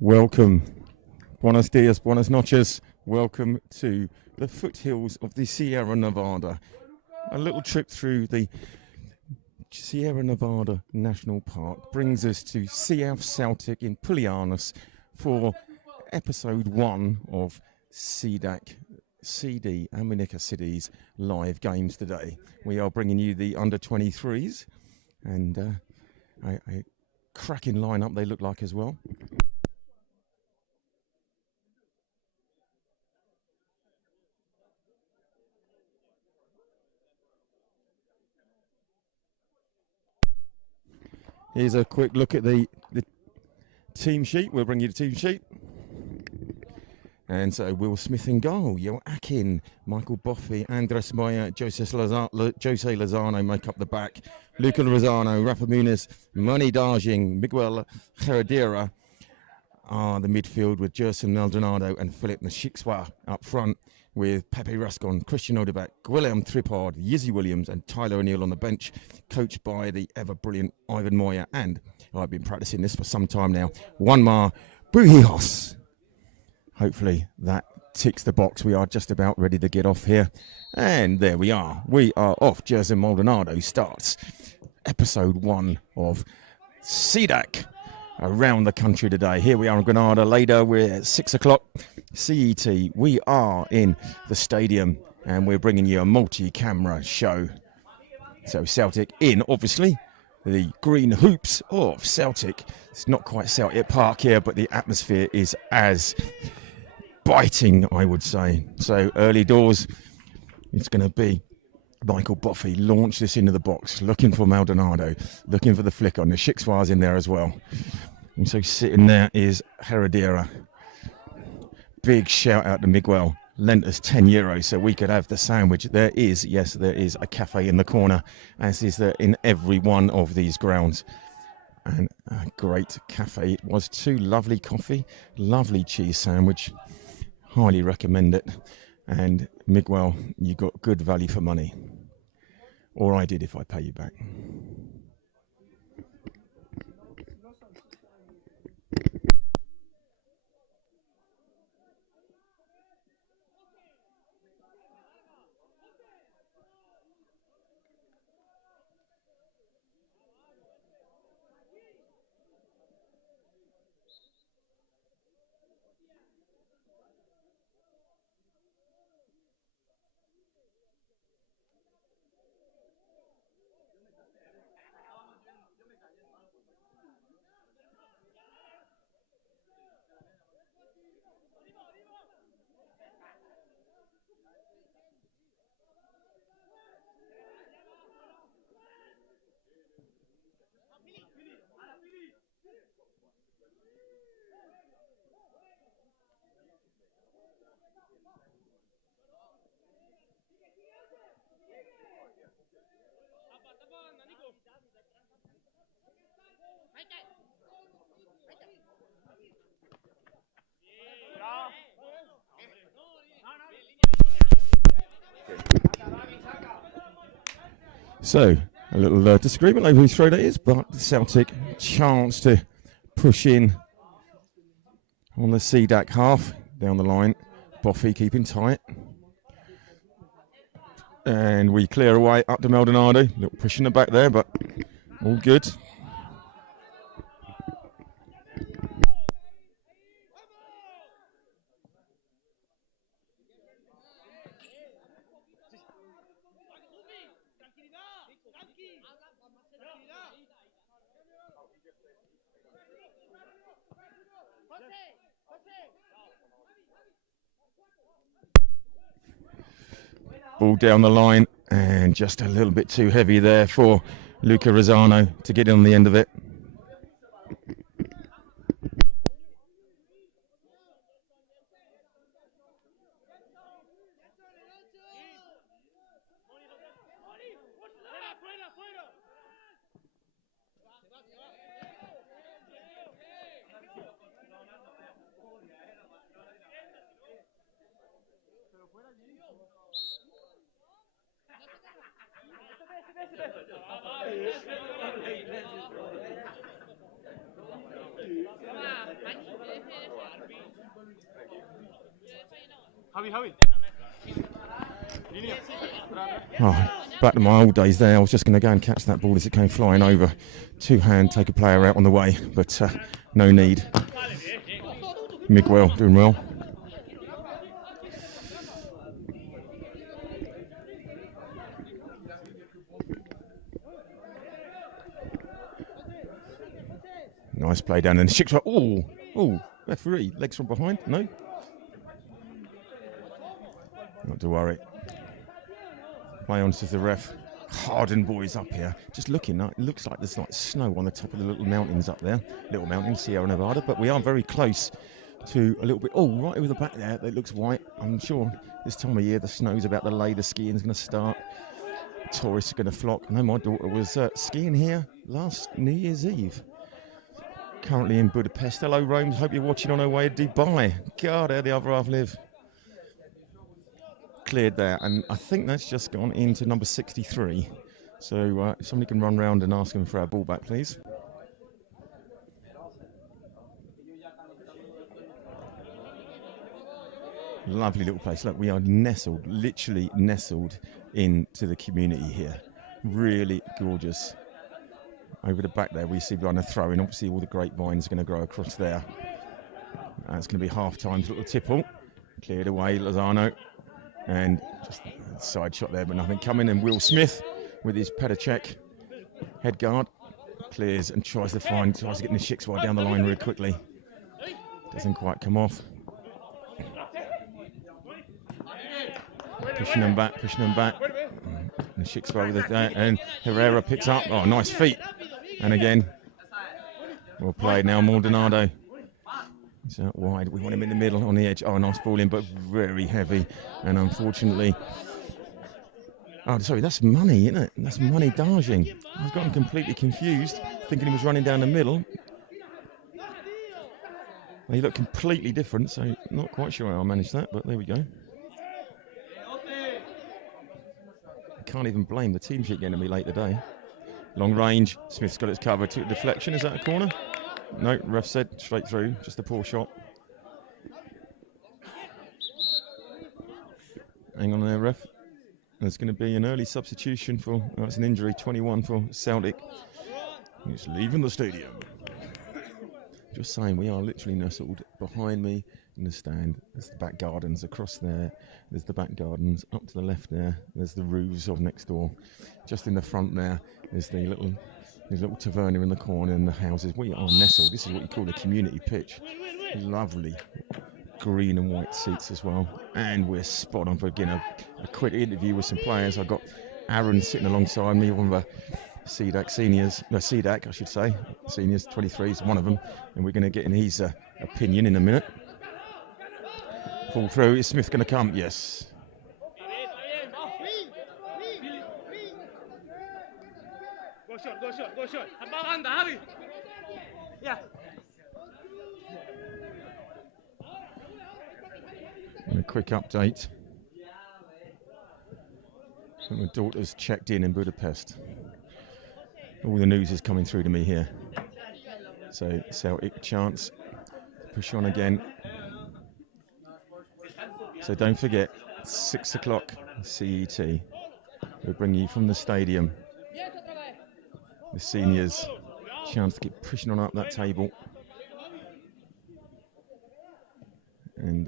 Welcome. Buenos dias, buenas noches. Welcome to the foothills of the Sierra Nevada. A little trip through the Sierra Nevada National Park brings us to CF Celtic in Pulianos for episode 1 of CDAC CD Almunecar City's live games today. We are bringing you the under-23s and a cracking lineup they look like as well. Here's a quick look at the team sheet. We'll bring you the team sheet. And so Will Smith in goal, Joaquin, Michael Boffey, Andres Moya, Jose Lozano make up the back. Luca Lozano, Rafa Muniz, Moni Darjing, Miguel Herrera are the midfield with Gerson Maldonado and Philip Nashixwa up front, with Pepe Rascon, Christian Odebeck, William Trippard, Yizzy Williams and Tyler O'Neill on the bench, coached by the ever-brilliant Ivan Moya. And I've been practicing this for some time now, Juanma Bujijos. Hopefully that ticks the box. We are just about ready to get off here. And there we are. We are off. Gerson Maldonado starts episode 1 of CDAC around the country today. Here we are in Granada. Later, we're at 6 o'clock CET. We are in the stadium and we're bringing you a multi-camera show. So Celtic in, obviously, the green hoops of Celtic. It's not quite Celtic Park here, but the atmosphere is as biting, I would say. So early doors, it's going to be Michael Boffey launch this into the box, looking for Maldonado, looking for the flick on. The Shixwa's in there as well. And so sitting there is Herrera. Big shout out to Miguel. Lent us €10 so we could have the sandwich. There is a cafe in the corner, as is there in every one of these grounds. And a great cafe it was too. Lovely coffee, lovely cheese sandwich. Highly recommend it. And Miguel, you got good value for money. Or I did if I pay you back. So, a little disagreement over whose throw that is, but Celtic chance to push in on the CDAC half down the line. Boffey keeping tight. And we clear away up to Maldonado. Little push in the back there, but all good. Ball down the line and just a little bit too heavy there for Luca Rosano to get on the end of it. Oh, back to my old days there. I was just going to go and catch that ball as it came flying over. Two-hand, take a player out on the way, but no need. Miguel doing well. Nice play down in the six. Oh, referee, legs from behind. No, not to worry. Play on, says the ref. Hardened boys up here. Just looking, it looks like there's like snow on the top of the little mountains up there. Little mountains, Sierra Nevada, but we are very close to a little bit. Oh, right over the back there, it looks white. I'm sure this time of year the snow's about to lay, the skiing's going to start. Tourists are going to flock. No, my daughter was skiing here last New Year's Eve. Currently in Budapest. Hello, Rome. Hope you're watching on our way to Dubai. God, how the other half live. Cleared there, and I think that's just gone into number 63. So if somebody can run round and ask him for our ball back, please. Lovely little place. Look, we are nestled, literally nestled into the community here. Really gorgeous. Over the back there, we see behind a throw in. Obviously, all the grapevines are going to grow across there. It's going to be half time's little tipple. Cleared away, Lozano. And just a side shot there, but nothing coming. And Will Smith with his Petacek head guard clears and tries to get the shicks wide down the line really quickly. Doesn't quite come off. Pushing them back. And the shicks over there, and Herrera picks up. Oh, nice feet. And again, well played now, Maldonado. He's out wide. We want him in the middle on the edge. Oh, nice ball in, but very heavy. And unfortunately, oh, sorry, that's Money, isn't it? That's Money Darging. I've gotten completely confused, thinking he was running down the middle. He looked completely different, so not quite sure how I managed that, but there we go. Can't even blame the team sheet getting to me late today. Long range, Smith's got it covered. Took a deflection, is that a corner? No, ref said straight through, just a poor shot. Hang on there, ref. There's going to be an early substitution for, it's an injury, 21 for Celtic. He's leaving the stadium. Just saying, we are literally nestled behind me in the stand. There's the back gardens across there. There's the back gardens up to the left there. There's the roofs of next door. Just in the front there, there's the little taverna in the corner and the houses. We are nestled. This is what you call a community pitch. Lovely green and white seats as well. And we're spot on for again a quick interview with some players. I've got Aaron sitting alongside me, one of the CDAC seniors, no, CDAC I should say, seniors, 23 is one of them, and we're going to get in his opinion in a minute. Fall through, is Smith going to come? Yes. Go shot. Yeah. And a quick update. My daughter's checked in Budapest. All the news is coming through to me here. So Celtic chance, push on again. So don't forget, 6 o'clock CET. We'll bring you from the stadium. The seniors, chance to keep pushing on up that table. And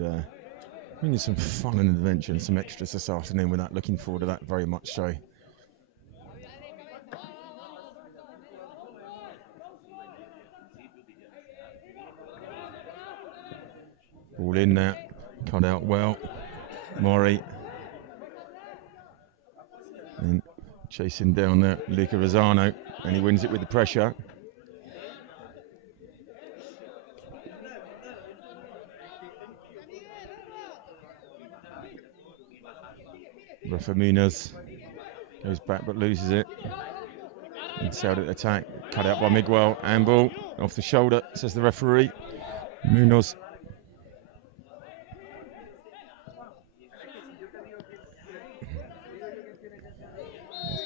bring you some fun and adventure and some extras this afternoon with that. Looking forward to that very much so. Ball in there, cut out well. Mori. And chasing down there, Luca Rosano, and he wins it with the pressure. Rafa Munoz goes back but loses it. And Celtic attack, cut out by Miguel. Handball off the shoulder, says the referee. Munoz.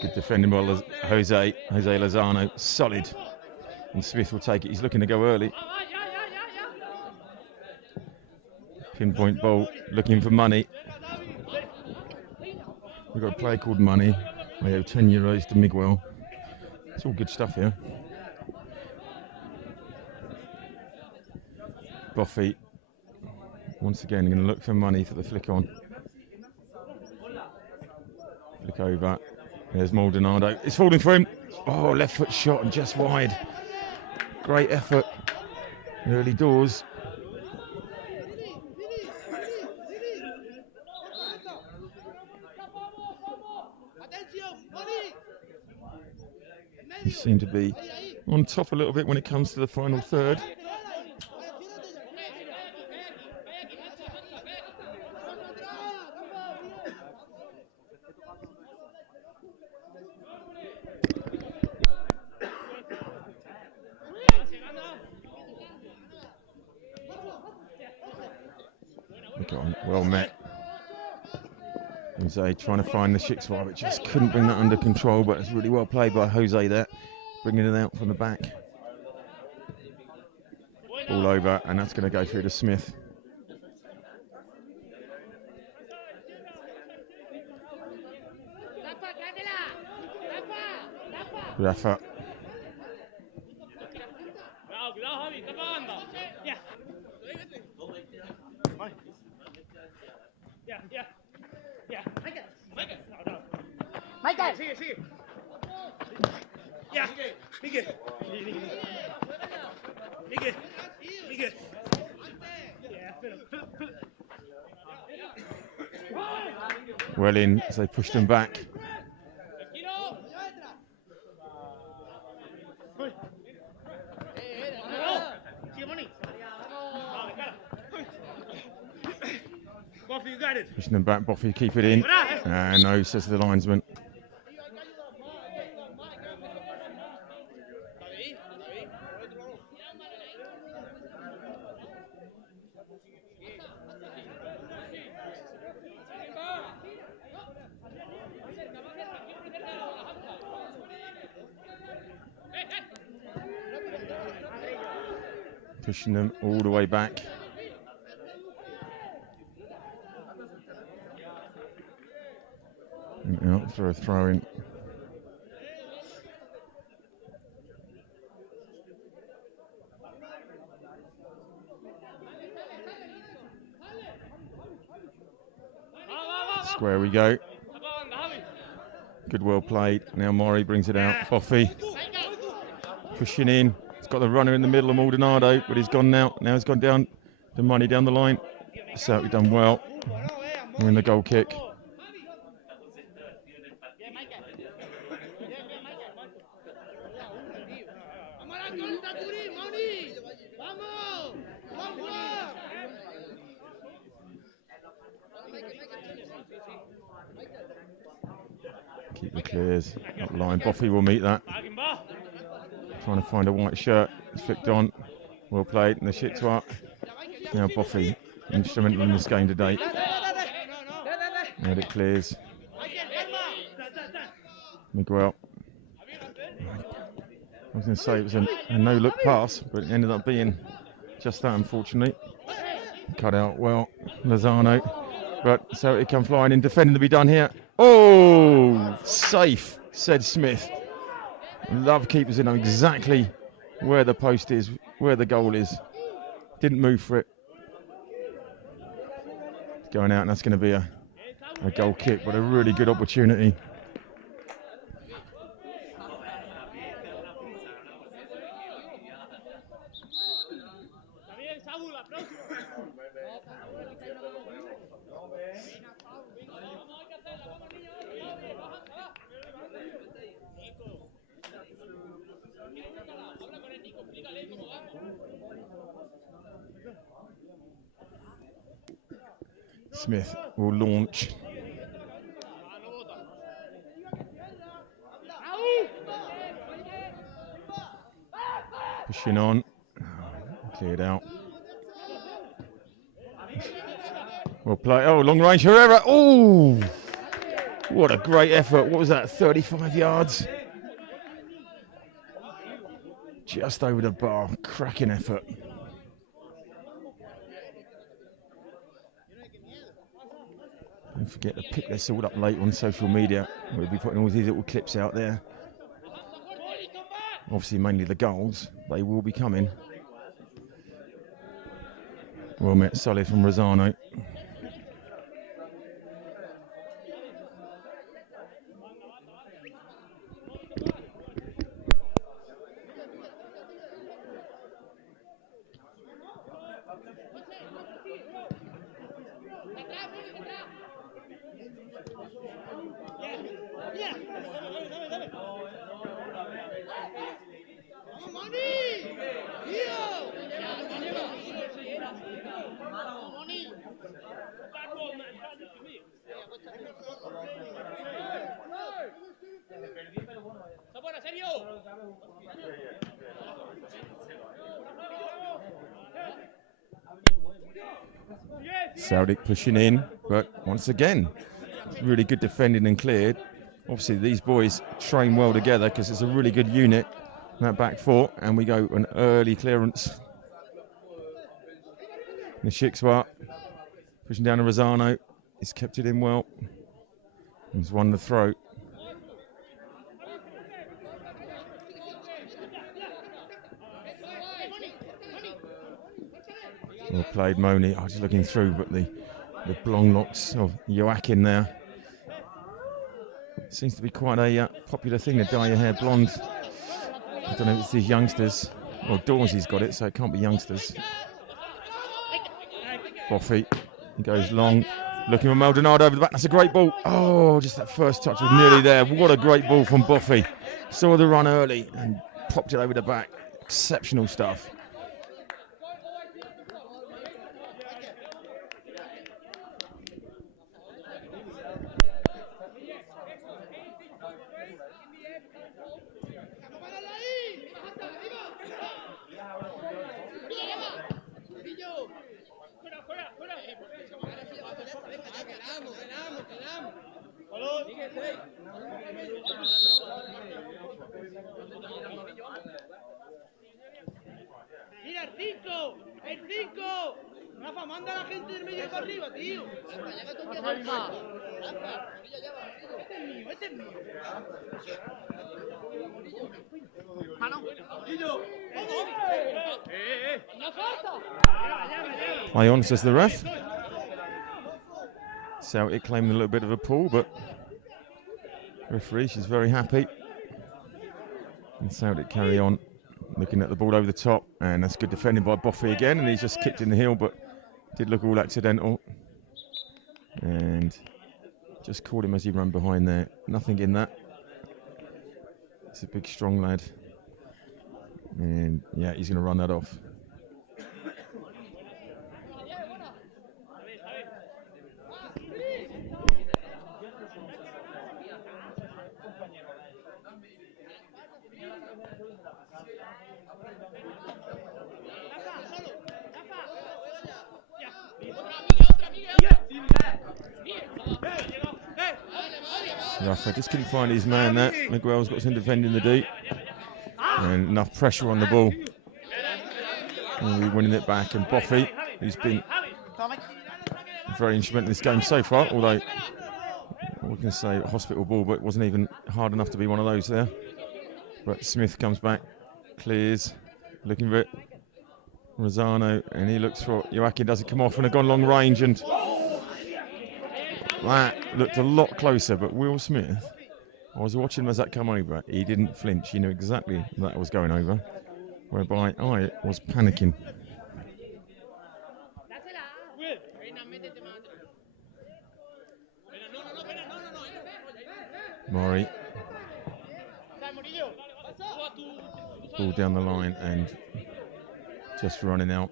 Good defending by Jose Lozano, solid. And Smith will take it, he's looking to go early. Pinpoint ball, looking for money. We've got a player called Money. I owe €10 to Miguel. It's all good stuff here. Buffy, once again, going to look for Money for the flick on. Flick over. There's Maldonado. It's falling for him. Oh, left foot shot and just wide. Great effort. Early doors. They seem to be on top a little bit when it comes to the final third. Well met. Jose trying to find the Shixwa, but just couldn't bring that under control, but it's really well played by Jose there, bringing it out from the back. Ball over, and that's going to go through to Smith. Rafa. Well in as they pushed him back. Pushing them back, Boffy keep it in. No, says the linesman. Pushing them all the way back. And out for a throw in. Square we go. Good, well played. Now Mori brings it out. Boffy pushing in. He's got the runner in the middle of Maldonado, but he's gone now. Now he's gone down the money down the line. So we've done well. We're in the goal kick. Keep the clears. Up line. Boffy will meet that. Trying to find a white shirt. It's flicked on. Well played. And the Shixwa. Now Boffy, instrumental in this game today. And it clears. Miguel. I was going to say it was a no-look pass, but it ended up being just that, unfortunately. Cut out well. Lozano. But so it come flying in. Defending to be done here. Oh, safe, said Smith. Love keepers in know exactly where the post is, where the goal is. Didn't move for it. It's going out, and that's going to be a goal kick, but a really good opportunity. Smith will launch. Pushing on. Cleared out. Well played. Oh, long range Herrera. Oh, what a great effort. What was that? 35 yards. Just over the bar. Cracking effort. Don't forget to pick this all up later on social media. We'll be putting all these little clips out there. Obviously, mainly the goals. They will be coming. Well met, solid from Rosano. Celtic pushing in, but once again, really good defending and cleared. Obviously, these boys train well together because it's a really good unit, that back four, and we go an early clearance. Nishikswa pushing down to Rosano. He's kept it in well. He's won the throw. Well played, Moni. I was just looking through, but the blonde locks of Joachim there. Seems to be quite a popular thing to dye your hair blonde. I don't know if it's these youngsters. Well, Dawsey's got it, so it can't be youngsters. Boffy, he goes long. Looking for Maldonado over the back. That's a great ball. Oh, just that first touch was nearly there. What a great ball from Boffy. Saw the run early and popped it over the back. Exceptional stuff. ¡El 5! Rafa, manda a la gente del medio para arriba, tío. Rafa, este es mío. Ion says the ref. Celtic claiming a little bit of a pull, but referee, she's very happy. And Celtic carry on. Looking at the ball over the top, and that's good defending by Boffy again, and he's just kicked in the heel, but did look all accidental. And just caught him as he ran behind there. Nothing in that. It's a big, strong lad. And yeah, he's going to run that off. Rafa just couldn't find his man there. Miguel's got some defending to do. And enough pressure on the ball. And we're winning it back. And Boffy, who's been very instrumental in this game so far, although we can say a hospital ball, but it wasn't even hard enough to be one of those there. But Smith comes back, clears, looking for it. Rosano, and he looks for Joachim, doesn't come off and have gone long range, and that looked a lot closer. But Will Smith, I was watching him as that come over, he didn't flinch, he knew exactly that was going over, whereby I was panicking. Mori, ball down the line and just running out.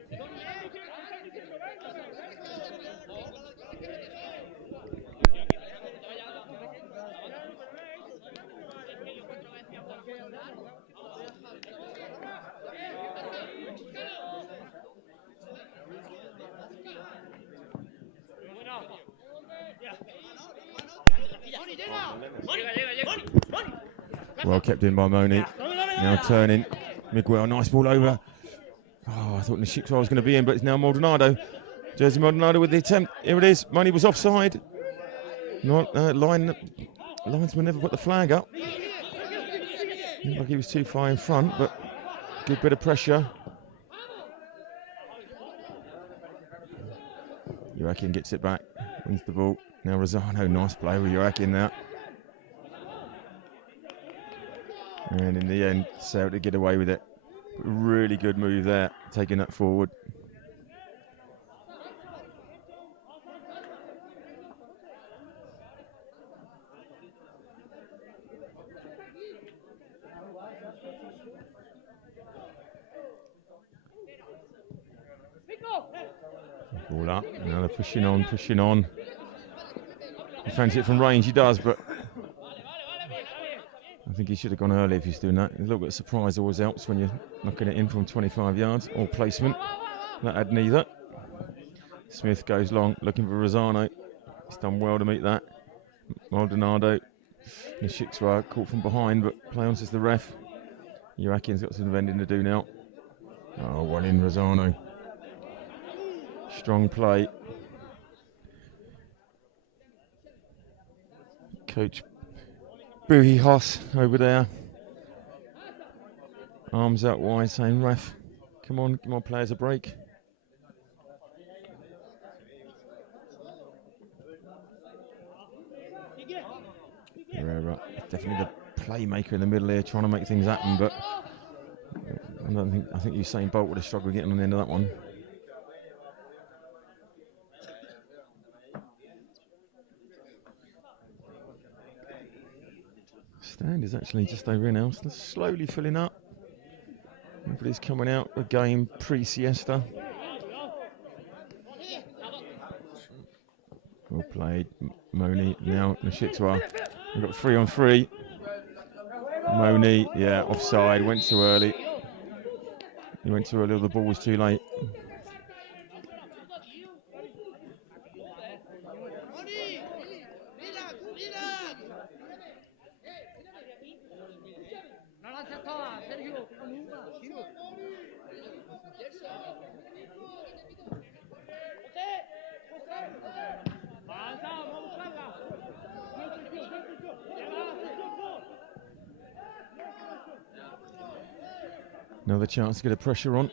Well kept in by Moni. Now turning. Miguel, nice ball over. Oh, I thought Nishikwa was going to be in, but it's now Maldonado. Jersey Maldonado with the attempt. Here it is. Moni was offside. Linesman never put the flag up. Looked like he was too far in front, but good bit of pressure. Joaquin gets it back, wins the ball. Now Rosano, nice play with Joaquin now. And in the end, Celtic get away with it. Really good move there, taking that forward. Ball up, now they're pushing on. He fancies it from range, he does, but I think he should have gone early if he's doing that. A little bit of surprise always helps when you're knocking it in from 25 yards, or placement. That had neither. Smith goes long, looking for Rosano. He's done well to meet that. Maldonado. Nishikwa caught from behind, but play on says the ref. Joaquin's got some defending to do now. Oh, well in Rosano. Strong play. Coach Buhi Hoss over there. Arms out wide saying, ref, come on, give my players a break. Herrera, definitely the playmaker in the middle here, trying to make things happen, but I think Usain Bolt would have struggled getting on the end of that one. Stand is actually just over here now, so slowly filling up. Everybody's coming out a game pre-siesta. Well played, Moni, now Nishikwa. We've got 3-on-3. Moni, yeah, offside, went too early. He went too early, the ball was too late. Another chance to get a pressure on.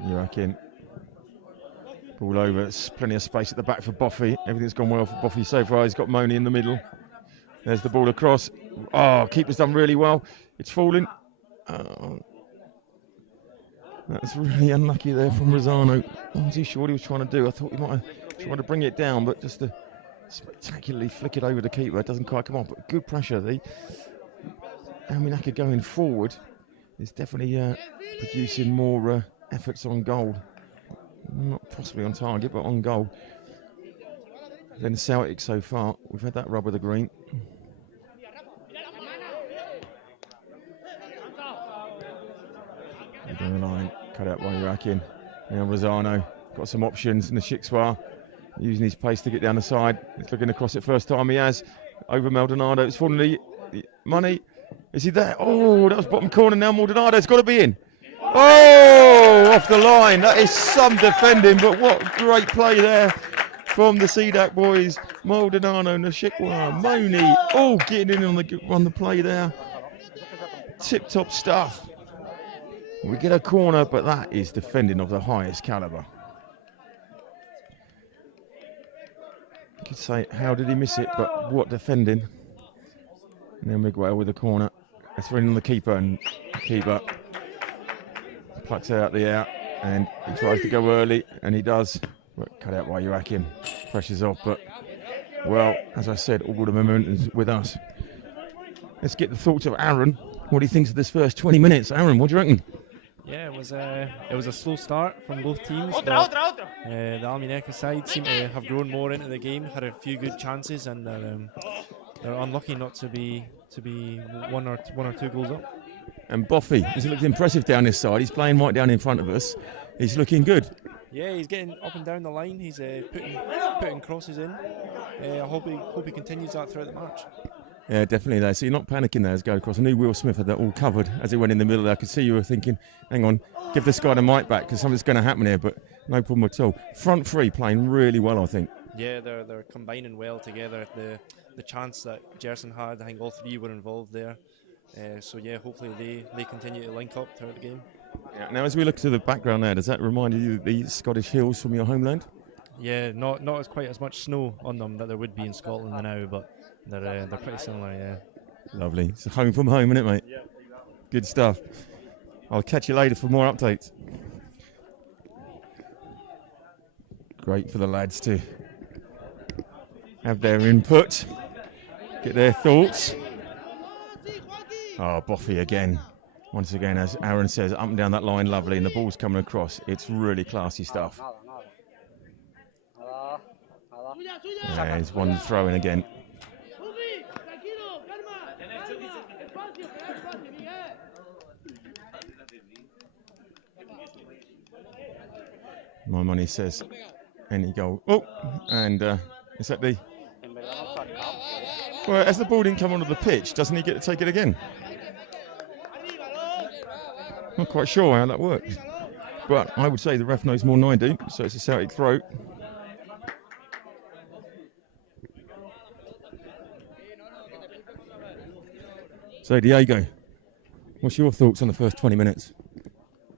Joaquin. Ball over. There's plenty of space at the back for Boffy. Everything's gone well for Boffy so far. He's got Moni in the middle. There's the ball across. Oh, keeper's done really well. It's falling. That's really unlucky there from Rosano. I wasn't too sure what he was trying to do. I thought he might have tried to bring it down, but just to spectacularly flick it over the keeper. It doesn't quite come off, but good pressure. Almunecar going forward is definitely producing more efforts on goal. Not possibly on target, but on goal. Then Celtic so far, we've had that rub of the green. Down the line, cut out by Joaquin. Now Rosano got some options. Nishikwa using his pace to get down the side. He's looking across it first time he has. Over Maldonado. It's falling the money. Is he there? Oh, that was bottom corner now. Maldonado's got to be in. Oh, off the line. That is some defending, but what great play there from the CDAC boys. Maldonado, Nishikwa, Moni, all getting in on the play there. Tip-top stuff. We get a corner, but that is defending of the highest calibre. You could say, how did he miss it? But what defending. And then Miguel with the corner. It's running on the keeper, and keeper plucks it out the air, and he tries to go early, and he does. But cut out by Joaquin. Pressure's off, but, well, as I said, all the momentum's with us. Let's get the thoughts of Aaron. What he thinks of this first 20 minutes. Aaron, what do you reckon? Yeah, it was a slow start from both teams. But, the Almunecar side seem to have grown more into the game, had a few good chances, and they're unlucky not to be one or two goals up. And Boffy, he's looked impressive down this side. He's playing right down in front of us. He's looking good. Yeah, he's getting up and down the line. He's putting crosses in. I hope he continues that throughout the match. Yeah, definitely there. So you're not panicking there as go across. I knew Will Smith had that all covered as he went in the middle there. I could see you were thinking, hang on, give this guy the mic back because something's going to happen here, but no problem at all. Front three playing really well, I think. Yeah, they're combining well together. The chance that Gerson had, I think all three were involved there. So yeah, hopefully they continue to link up throughout the game. Yeah. Now, as we look to the background there, does that remind you of the Scottish hills from your homeland? Yeah, not as quite as much snow on them that there would be in Scotland now, but they're pretty similar. Yeah. Lovely. It's home from home, isn't it, mate? Yeah. Good stuff. I'll catch you later for more updates. Great for the lads to have their input, get their thoughts. Oh, Boffy again. Once again, as Aaron says, up and down that line, lovely, and the ball's coming across. It's really classy stuff. Yeah, there's one throw in again. My money says any goal. Oh, and is that the... Well, as the ball didn't come onto the pitch, doesn't he get to take it again? Not quite sure how that works. But I would say the ref knows more than I do, so it's a Celtic throw. So, Diego, what's your thoughts on the first 20 minutes?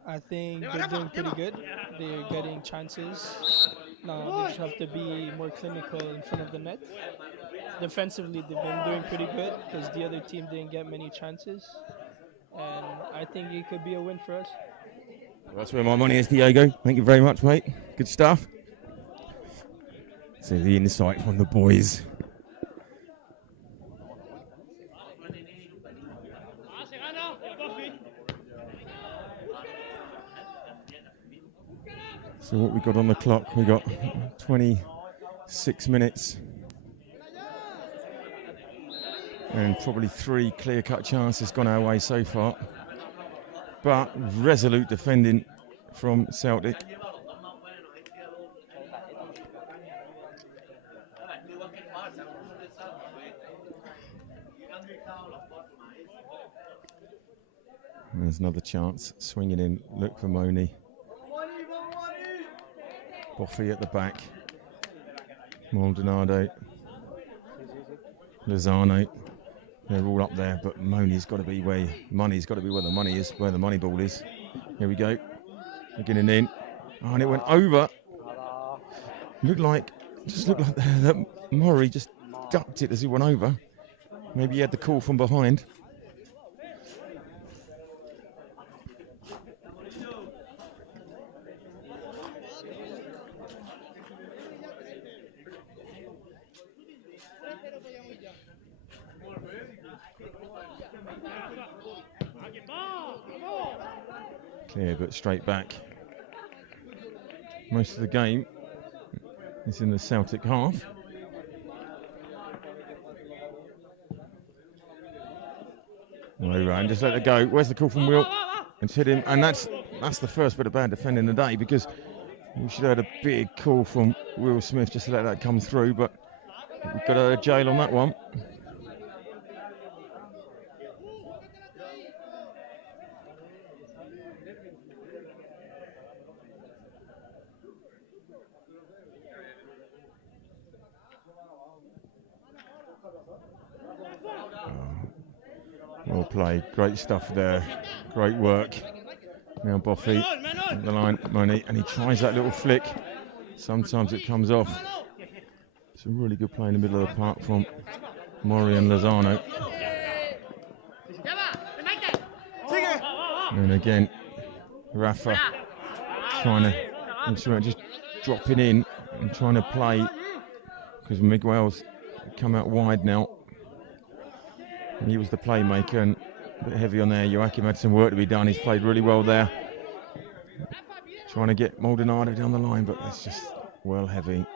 I think they're doing pretty good. They're getting chances. Now they just have to be more clinical in front of the net. Defensively, they've been doing pretty good because the other team didn't get many chances. And I think it could be a win for us. Well, that's where my money is, Diego. Thank you very much, mate. Good stuff. So the insight from the boys. So what we got on the clock, we got 26 minutes and probably 3 clear-cut chances gone our way so far, but resolute defending from Celtic. And there's another chance, swinging in, look for Moni. Boffy at the back, Maldonado, Lozano, they're all up there, but Moni's got to be where money's got to be where the money is, where the money ball is. Here we go, getting in, oh, and it went over. Just looked like that Murray just ducked it as he went over. Maybe he had the call from behind. Clear, but straight back. Most of the game is in the Celtic half. Over and just let it go. Where's the call from Will? It's hit him, and that's the first bit of bad defending of the day, because we should have had a big call from Will Smith just to let that come through, but we've got a jail on that one. Well played, great stuff there, great work. Now Boffy on the line, Money, and he tries that little flick. Sometimes it comes off. It's a really good play in the middle of the park from Mori and Lozano. And again, Rafa trying to just dropping in and trying to play, because Miguel's come out wide now. And he was the playmaker, and a bit heavy on there. Joachim had some work to be done. He's played really well there. Trying to get Maldonado down the line, but it's just well heavy.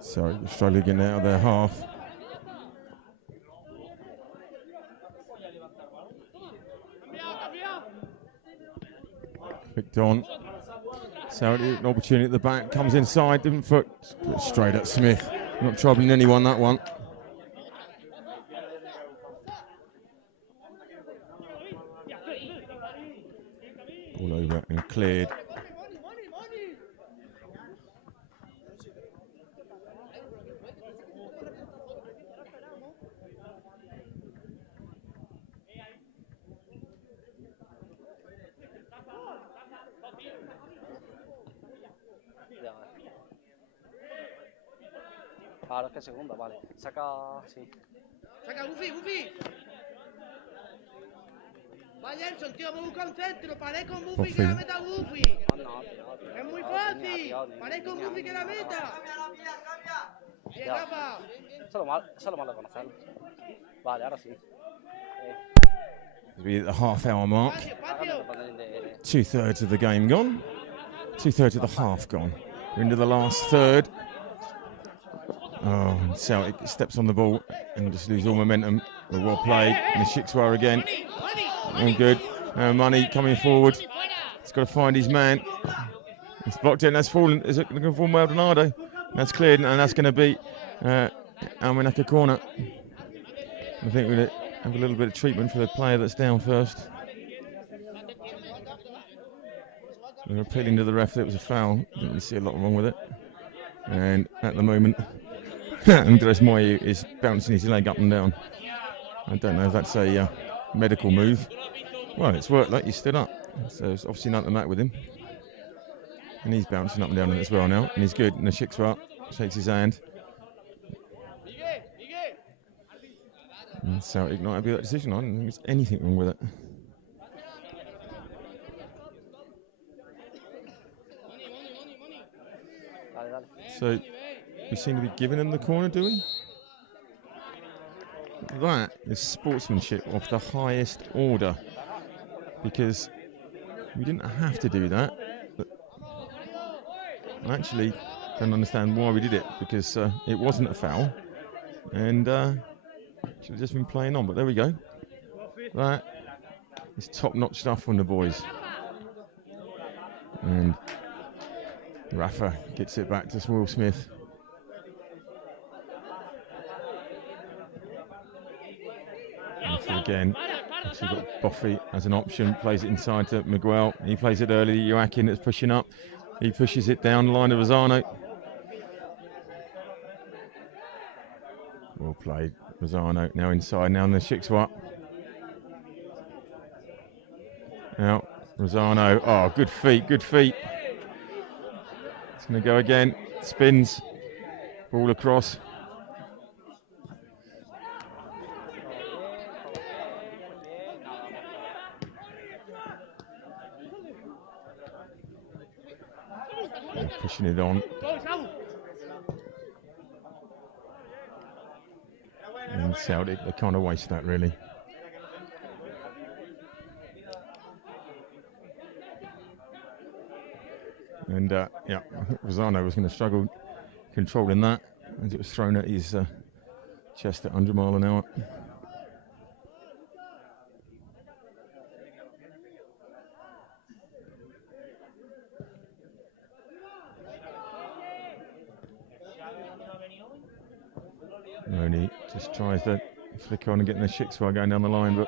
Sorry, struggling getting out of their half. Picked on. Celtic, an opportunity at the back, comes inside, different foot, straight at Smith. Not troubling anyone, that one. All over and cleared. Ahora que segunda, vale. Saca, sí. Saca, Buffy. Va Jenson, tío, vamos a buscar un centro. Paré con Buffy que la meta Buffy. Es muy fácil. Paré con Buffy que la meta. Bien, Rafa. Eso es lo malo de conocerlo. Vale, ahora sí. Be at the half-hour mark. Espacio. 2/3 of the game gone. 2/3 of the half gone. We're into the last third. Oh, and Celtic steps on the ball and just lose all momentum. But well played. And the Shikswa again. All good. Money coming forward. He's got to find his man. It's blocked in. That's fallen. Is it going to fall Maldonado? That's cleared, and that's going to be Almunecar corner. I think we're going to have a little bit of treatment for the player that's down first. They're appealing to the ref that it was a foul. Didn't really see a lot wrong with it. And at the moment, Andres Moyu is bouncing his leg up and down. I don't know if that's a medical move. Well, it's worked, like he stood up. So there's obviously nothing the matter with him. And he's bouncing up and down as well now. And he's good. And the Shikswa shakes his hand. And Celtic not happy with that decision. I don't think there's anything wrong with it. So we seem to be giving him the corner, do we? That is sportsmanship of the highest order, because we didn't have to do that. But I actually don't understand why we did it, because it wasn't a foul and should have just been playing on. But there we go. That is top-notch stuff from the boys. And Rafa gets it back to Will Smith. Rafa again. So we've got Boffy as an option, plays it inside to Miguel. He plays it early. Joaquin is pushing up. He pushes it down the line to Rosano. Well played, Rosano. Now inside, now in the Shikswa. Now, Rosano. Oh, good feet, good feet. It's going to go again. Spins. Ball across. Pushing it on. And Celtic, they kind of waste that really. And yeah, Rosano was going to struggle controlling that as it was thrown at his chest at 100 mile an hour. Moni just tries to flick on and get in the Shikswa going down the line, but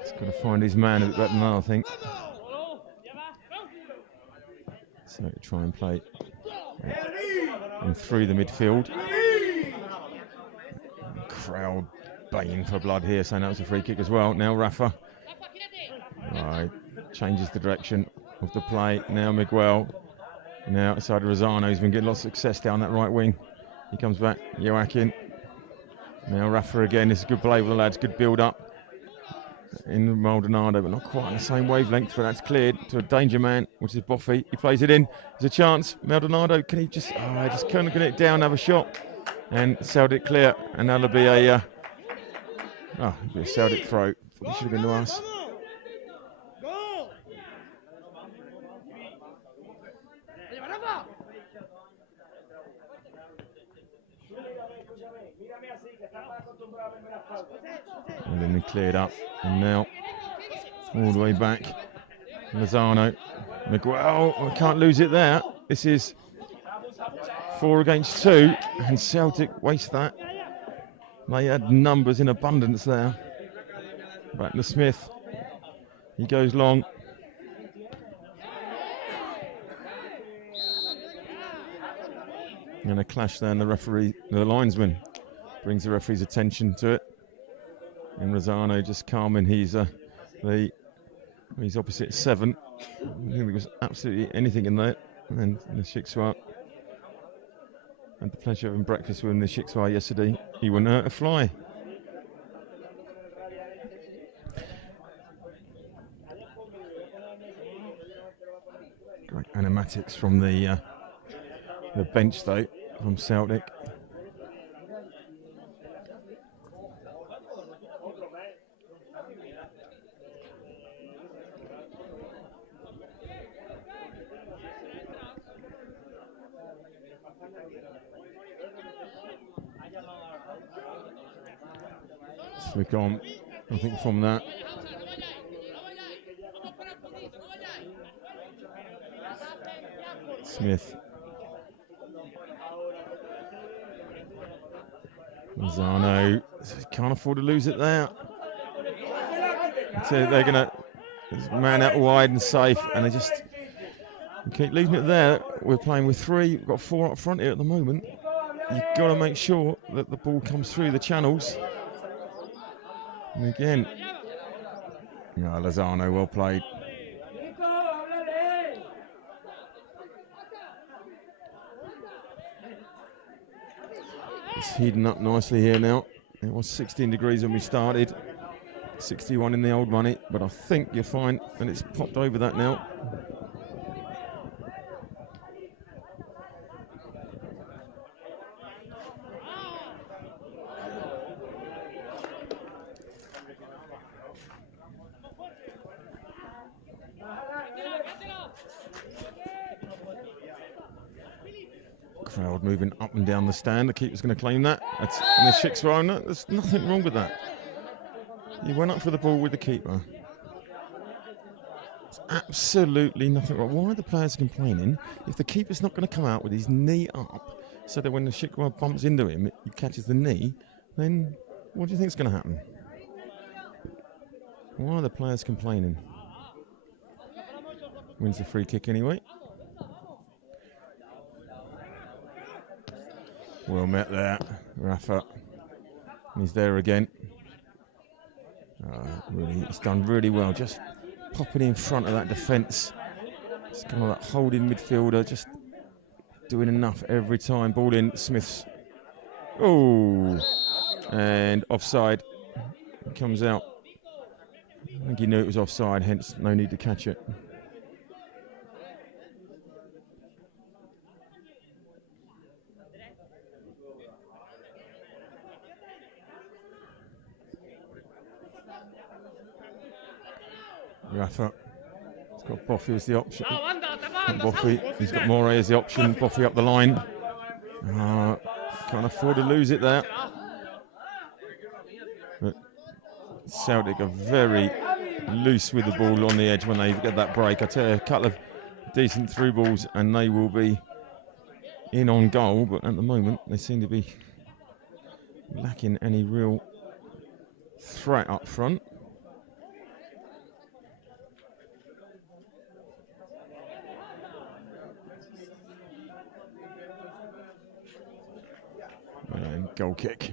he's got to find his man a bit better than that, I think. So try and play and through the midfield. Crowd baying for blood here, saying that was a free kick as well. Now Rafa changes the direction of the play. Now Miguel. Now outside of Rosano, he's been getting lots of success down that right wing. He comes back, Joaquin. Now Rafa again. This is good play with the lads, good build up. in Maldonado, but not quite on the same wavelength. But that's cleared to a danger man, which is Boffey. He plays it in. There's a chance. Maldonado, can he just? Oh, he just couldn't get it down. Have a shot, and Celtic clear, and that'll be a Celtic throw. It should have been to us. And then we cleared up, and now all the way back. Lozano, Miguel, we can't lose it there. This is 4 against 2, and Celtic waste that. They had numbers in abundance there. Back to Smith. He goes long. And a clash there, and the linesman brings the referee's attention to it. And Rosano just calming. He's opposite 7. I think there was absolutely anything in there. And the Shikswa had the pleasure of having breakfast with him, the Shikswa, yesterday. He wouldn't hurt a fly. Great animatics from the bench though, from Celtic. So we've gone, I think, from that. Smith. Mazzano can't afford to lose it there. So they're going to man out wide and safe, and they just keep leaving it there. We're playing with 3. We've got 4 up front here at the moment. You've got to make sure that the ball comes through the channels. And again, Lozano, well played. It's heating up nicely here now. It was 16 degrees when we started, 61 in the old money, but I think you're fine, and it's popped over that now. Crowd moving up and down the stand. The keeper's going to claim that. That's in the Shikswa. There's nothing wrong with that. He went up for the ball with the keeper. There's absolutely nothing wrong. Why are the players complaining if the keeper's not going to come out with his knee up so that when the Shikswa bumps into him, he catches the knee? Then what do you think is going to happen? Why are the players complaining? Wins the free kick anyway. Well met there, Rafa. He's there again. Really, he's done really well, just popping in front of that defence. It's kind of that holding midfielder, just doing enough every time. Ball in, Smith's. Oh, and offside. It comes out. I think he knew it was offside, hence no need to catch it. Rafa. He's got Boffey as the option. Boffey. He's got Morey as the option. Boffey up the line. Can't afford to lose it there. But Celtic are very loose with the ball on the edge when they get that break. I tell you, a couple of decent through balls and they will be in on goal. But at the moment, they seem to be lacking any real threat up front. And goal kick.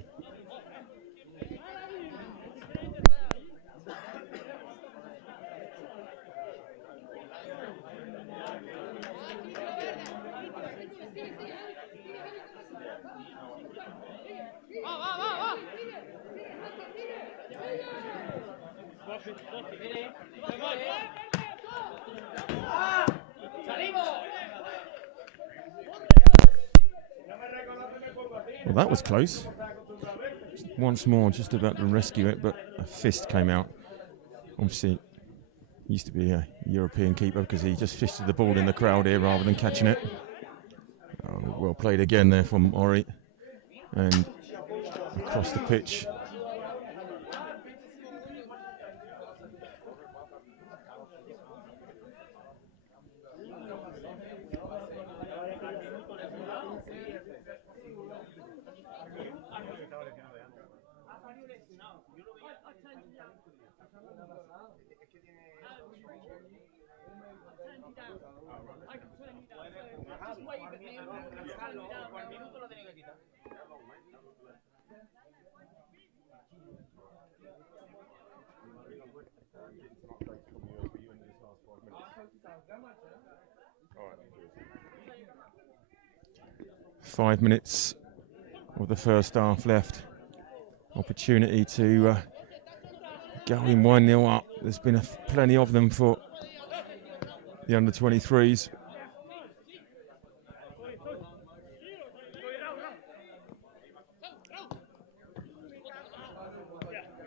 Well, that was close. Once more, just about to rescue it, but a fist came out. Obviously, he used to be a European keeper because he just fisted the ball in the crowd here rather than catching it. Oh, well played again there from Ori. And across the pitch. Five minutes of the first half left. Opportunity to go in 1-0 up. There's been plenty of them for the under-23s.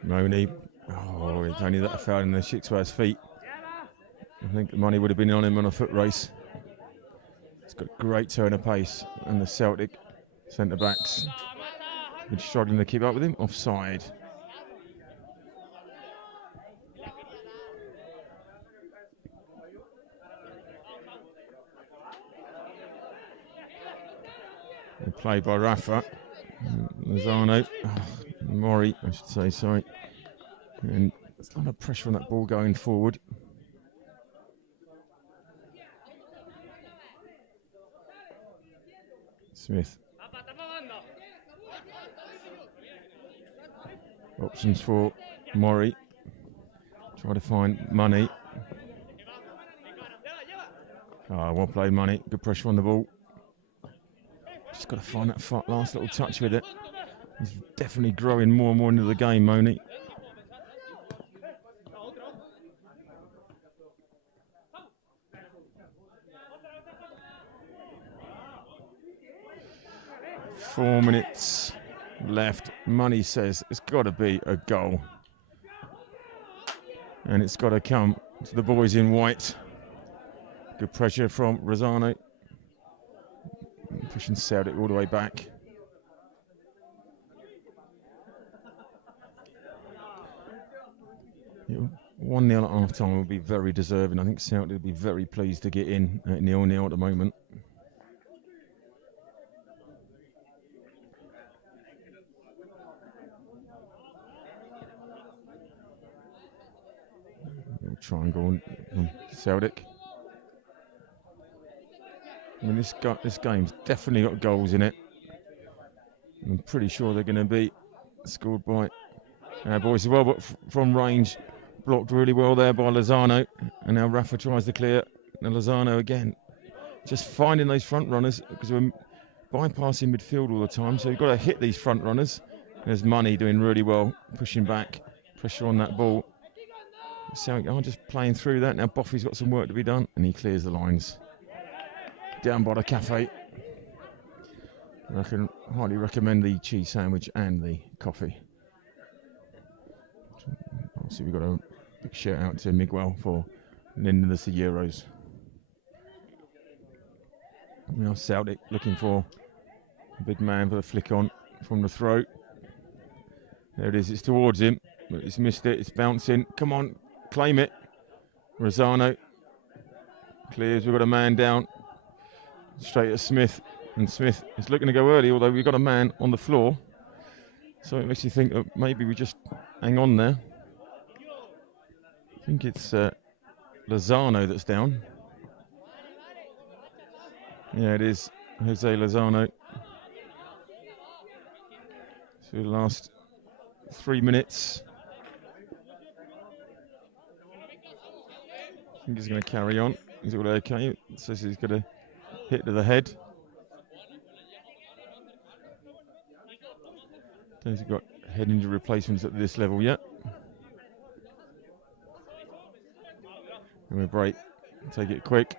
Moni, oh, it's only that I fell in the Shixwa's feet. I think the money would have been on him on a foot race. He's got a great turn of pace, and the Celtic centre-backs been struggling to keep up with him. Offside. Played by Rafa. Lozano. Mori, I should say, sorry. And there's a lot of pressure on that ball going forward. Smith. Options for Mori. Try to find Money. Well played, Money. Good pressure on the ball. Just got to find that last little touch with it. He's definitely growing more and more into the game, Moni. Four minutes left. Money says it's got to be a goal. And it's got to come to the boys in white. Good pressure from Rosano. Pushing Celtic all the way back. Yeah, 1-0 at half time would be very deserving. I think Celtic would be very pleased to get in at 0-0 at the moment. We'll try and go on from Celtic. I mean, this game's definitely got goals in it. I'm pretty sure they're going to be scored by our boys as well, but from range, blocked really well there by Lozano. And now Rafa tries to clear. And Lozano again, just finding those front runners because we're bypassing midfield all the time. So you've got to hit these front runners. There's Money doing really well, pushing back, pressure on that ball. So just playing through that. Now Boffy's got some work to be done, and he clears the lines. Down by the cafe. I can highly recommend the cheese sandwich and the coffee. Obviously, we've got a big shout out to Miguel for lending us the Euros. Now Celtic looking for a big man for the flick on from the throat. There it is, it's towards him, but he's missed it, it's bouncing. Come on, claim it. Rosano clears, we've got a man down. Straight at Smith, and Smith is looking to go early, although we've got a man on the floor. So it makes you think that maybe we just hang on there. I think it's Lozano that's down. Yeah, it is Jose Lozano. So the last 3 minutes. I think he's going to carry on. Is it all okay? It says he's going to hit to the head. Don't think he's got head injury replacements at this level yet. And we break. Take it quick.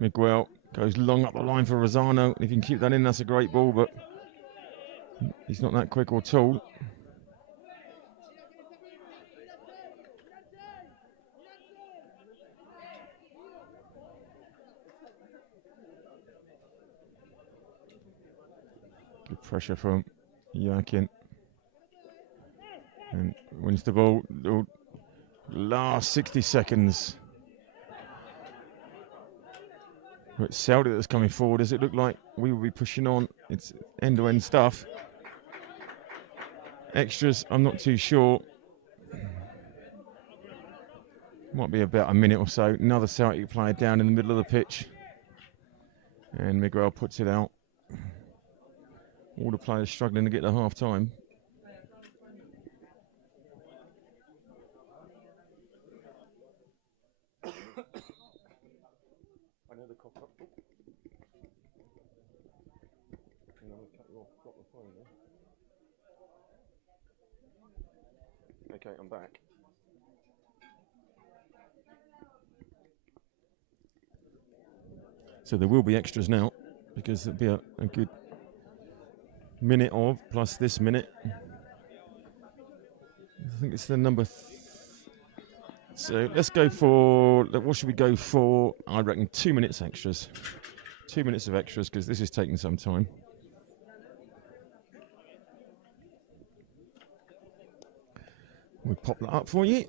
Miguel goes long up the line for Rosano. If you can keep that in, that's a great ball, but he's not that quick or tall. Good pressure from Joaquin. And wins the ball. The last 60 seconds. But Celtic that's coming forward. Does it look like we will be pushing on? It's end-to-end stuff. Extras, I'm not too sure. Might be about a minute or so. Another Celtic player down in the middle of the pitch. And Miguel puts it out. All the players struggling to get to half time. Okay, I'm back. So there will be extras now because there'll be a good minute of plus this minute. I think it's the number. So let's go for. What should we go for? I reckon 2 minutes extras. 2 minutes of extras because this is taking some time. We'll pop that up for you.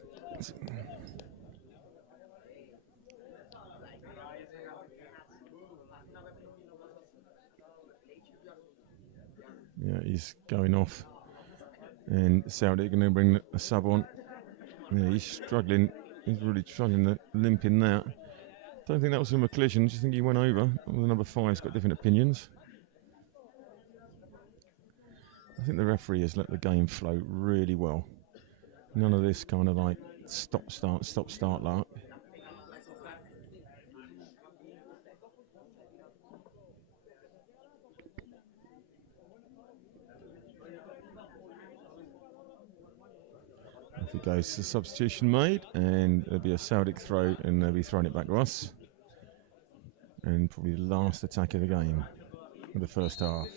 Yeah, he's going off. And Celtic going to bring a sub on. Yeah, he's struggling. He's really struggling to limp in that. Don't think that was from a collision. Just think he went over. The number 5's got different opinions. I think the referee has let the game flow really well. None of this kind of like stop, start lark. Off it goes, the substitution made, and there'll be a Celtic throw, and they'll be throwing it back to us. And probably the last attack of the game for the first half.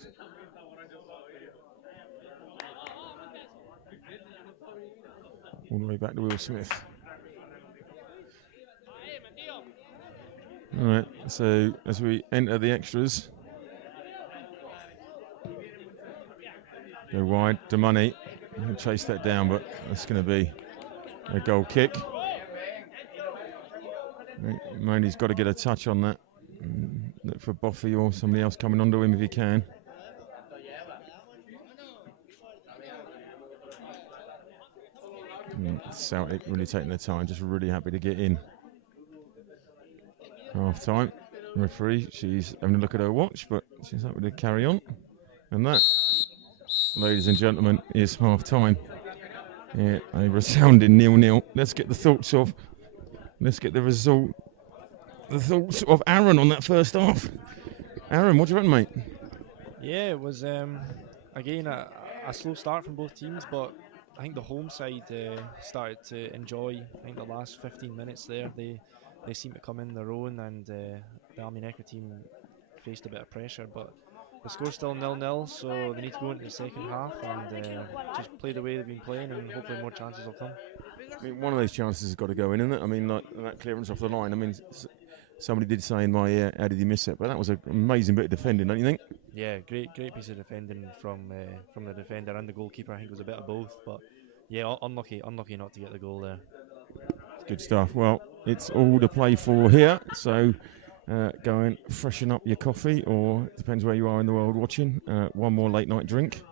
All the way back to Will Smith. All right, so as we enter the extras, go wide to Money. He'll chase that down, but that's going to be a goal kick. Money's got to get a touch on that. Look for Boffy or somebody else coming onto him if he can. Celtic really taking their time, just really happy to get in. Half time. Referee, she's having a look at her watch, but she's happy to carry on. And that, ladies and gentlemen, is half time. Yeah, a resounding 0-0. Let's get the thoughts of, let's get the result, the thoughts of Aaron on that first half. Aaron, what do you reckon, mate? Yeah, it was, again, a slow start from both teams, but I think the home side started to enjoy. I think the last 15 minutes there, they seemed to come in their own, and the Almunecar team faced a bit of pressure. But the score's still 0-0, so they need to go into the second half and just play the way they've been playing, and hopefully more chances will come. I mean, one of those chances has got to go in, isn't it? I mean, like that clearance off the line. I mean, somebody did say in my ear, how did he miss it? But that was an amazing bit of defending, don't you think? Yeah, great piece of defending from the defender and the goalkeeper. I think it was a bit of both, but yeah, unlucky not to get the goal there. Good stuff. Well, it's all to play for here, so go and freshen up your coffee, or it depends where you are in the world watching. One more late night drink,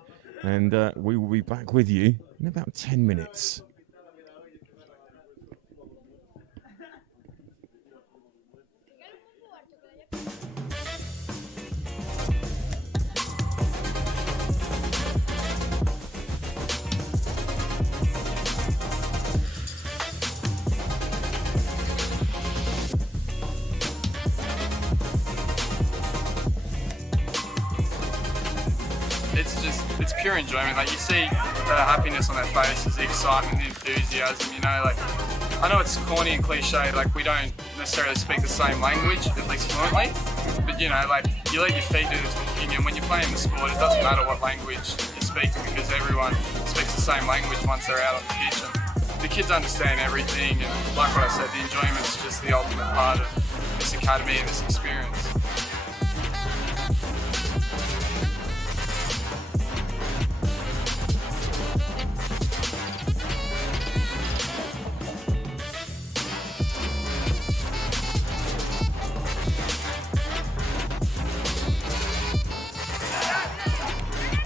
and we will be back with you in about 10 minutes. It's pure enjoyment. Like, you see the happiness on their faces, the excitement, the enthusiasm, you know, like I know it's corny and cliche, like we don't necessarily speak the same language, at least fluently, but you know, like you let your feet do the talking, and when you're playing the sport, it doesn't matter what language you're speaking because everyone speaks the same language once they're out on the pitch. And the kids understand everything, and like what I said, the enjoyment's just the ultimate part of this academy and this experience.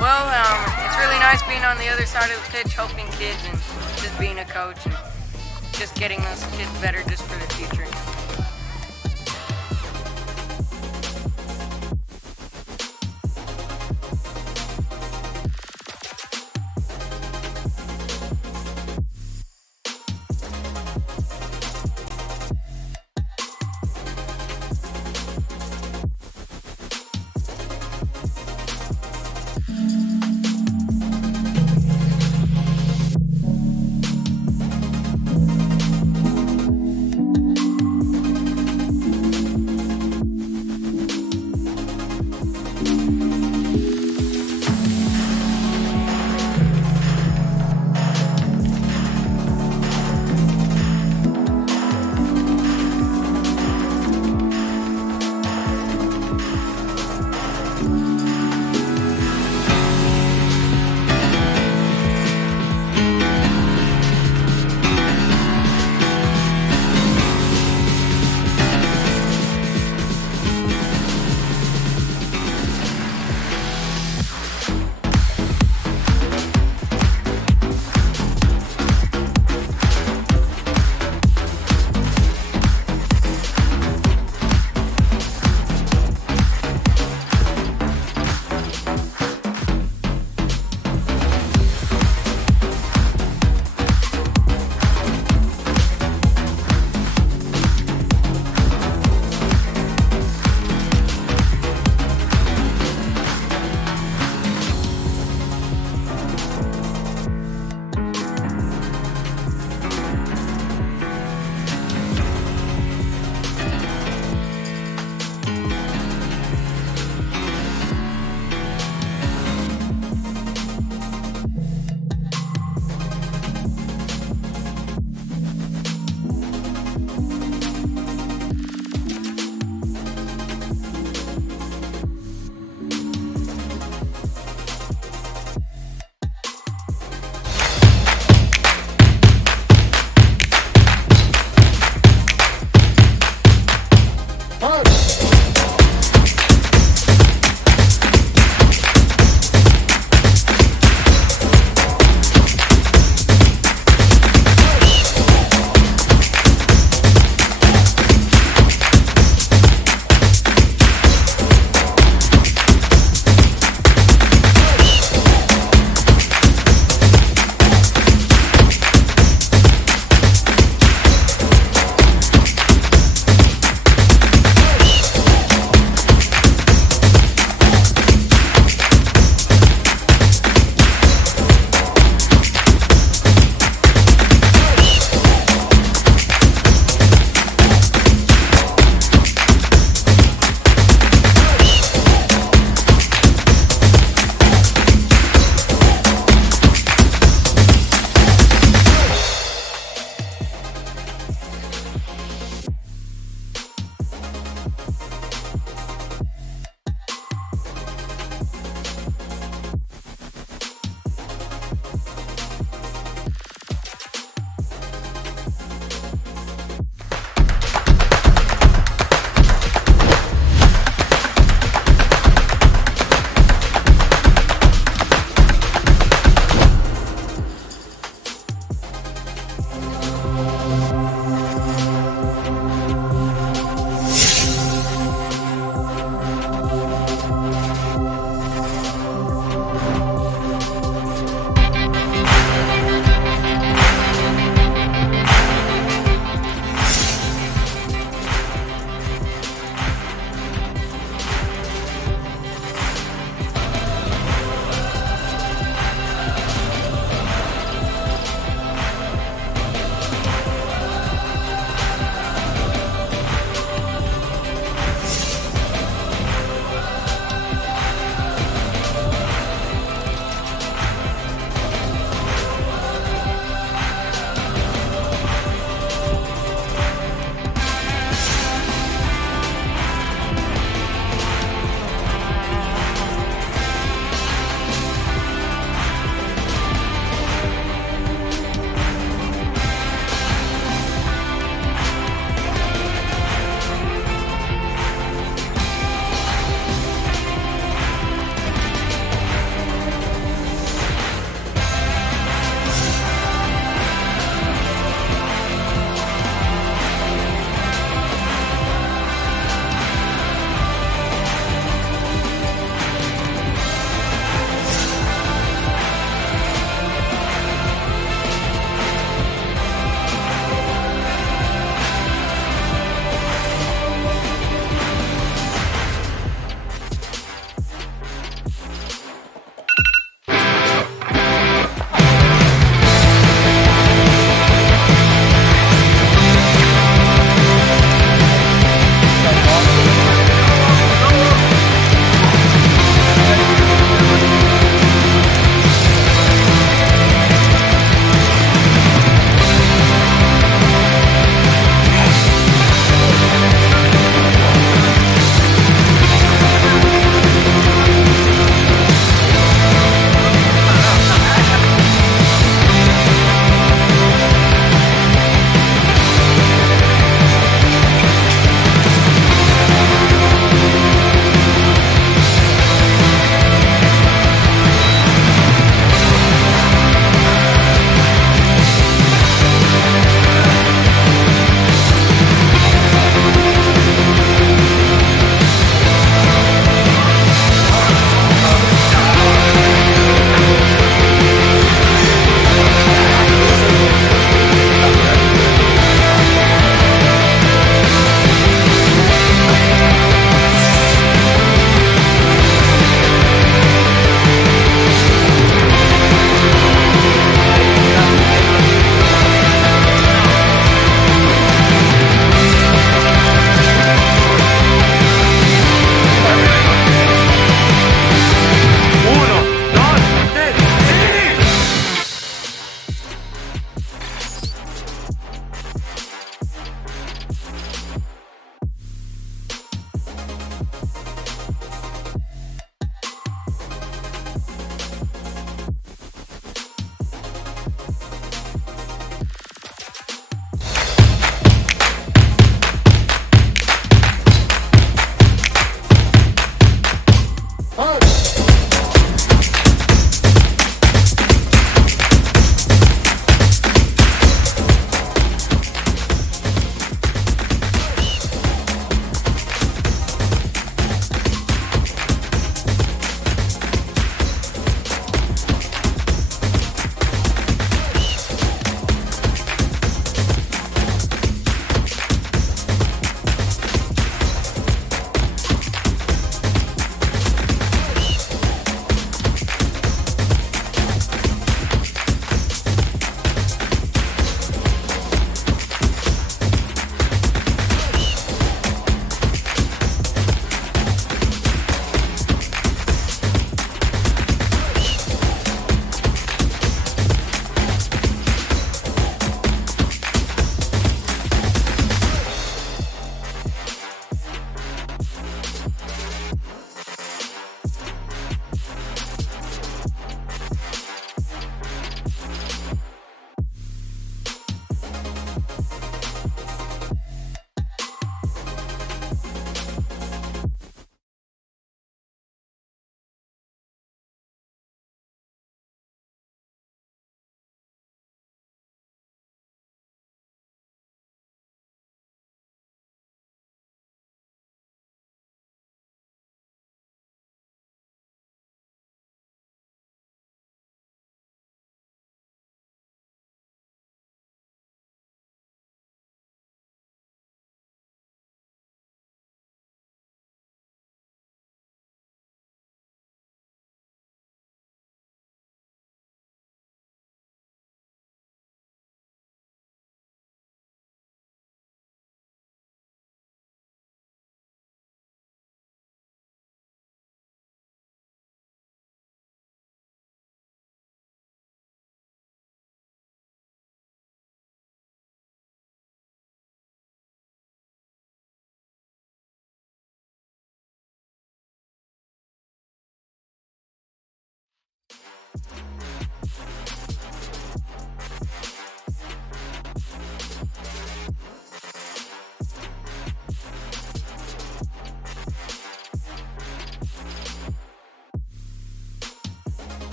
Well, it's really nice being on the other side of the pitch, helping kids and just being a coach and just getting those kids better just for the future.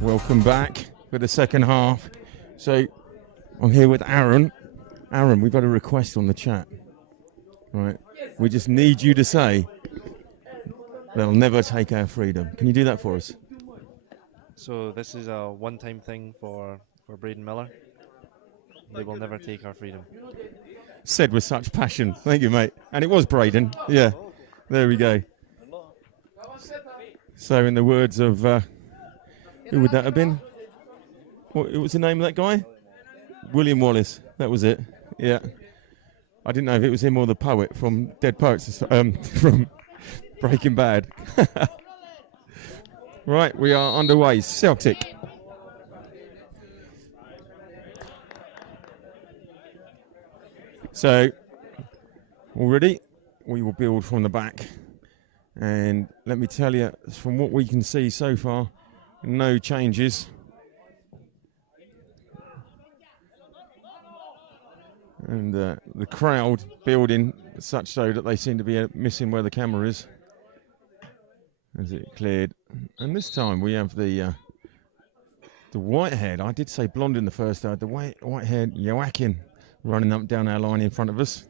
Welcome back for the second half. So I'm here with Aaron. Aaron, we've had a request on the chat. Right, we just need you to say they'll never take our freedom. Can you do that for us? So this is a one-time thing for Braden Miller. They will never take our freedom. Said with such passion. Thank you, mate. And it was Braden. Yeah, there we go. So in the words of, who would that have been? What was the name of that guy? William Wallace. That was it. Yeah. I didn't know if it was him or the poet from Dead Poets, from Breaking Bad. Right, we are underway. Celtic. So, already we will build from the back. And let me tell you, from what we can see so far, no changes. And the crowd building such so that they seem to be missing where the camera is as it cleared. And this time we have the white-haired, I did say blonde in the first half, the white-haired Joachim running up down our line in front of us.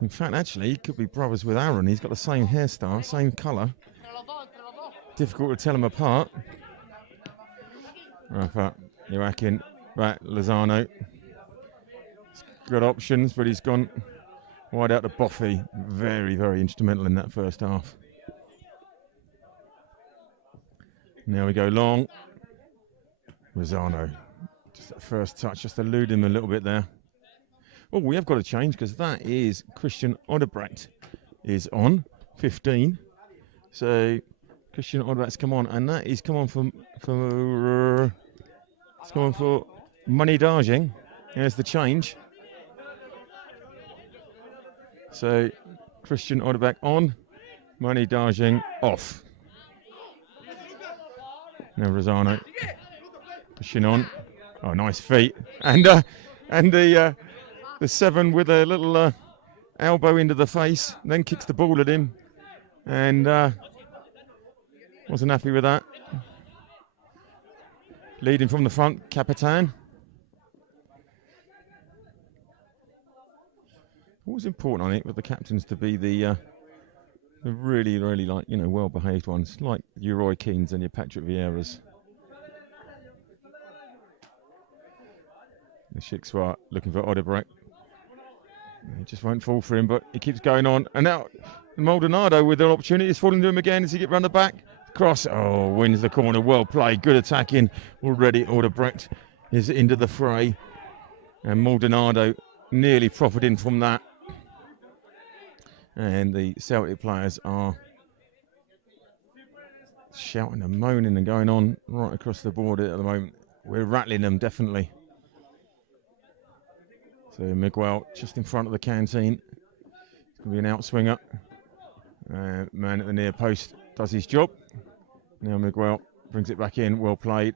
In fact, actually, he could be brothers with Aaron. He's got the same hairstyle, same colour. Difficult to tell them apart. Rafa, Joachim, right, Lozano. Good options, but he's gone wide out to Boffey. Very, very instrumental in that first half. Now we go long. Lozano. Just that first touch, just eluding him a little bit there. Oh, we have got to change because that is Christian Odebrecht is on 15. So Christian Odebrecht's come on, and that is come on for it's come on for Money Darjing. There's the change. So Christian Odebrecht on, Money Darjing off. Now Rosano pushing on. Oh, nice feet, and the 7 with a little elbow into the face, then kicks the ball at him, and wasn't happy with that. Leading from the front, Capitan. Always important, I think, with the captains to be the really, really well-behaved ones, like your Roy Keanes and your Patrick Vieiras. The Shikswa looking for Odebrecht. He just won't fall for him, but he keeps going on. And now Maldonado with an opportunity is falling to him again as he gets round the back. Cross, wins the corner. Well played, good attacking. Already Odebrecht is into the fray. And Maldonado nearly profiting from that. And the Celtic players are shouting and moaning and going on right across the board at the moment. We're rattling them, definitely. So Miguel just in front of the canteen. It's going to be an outswinger. Man at the near post does his job. Now Miguel brings it back in. Well played.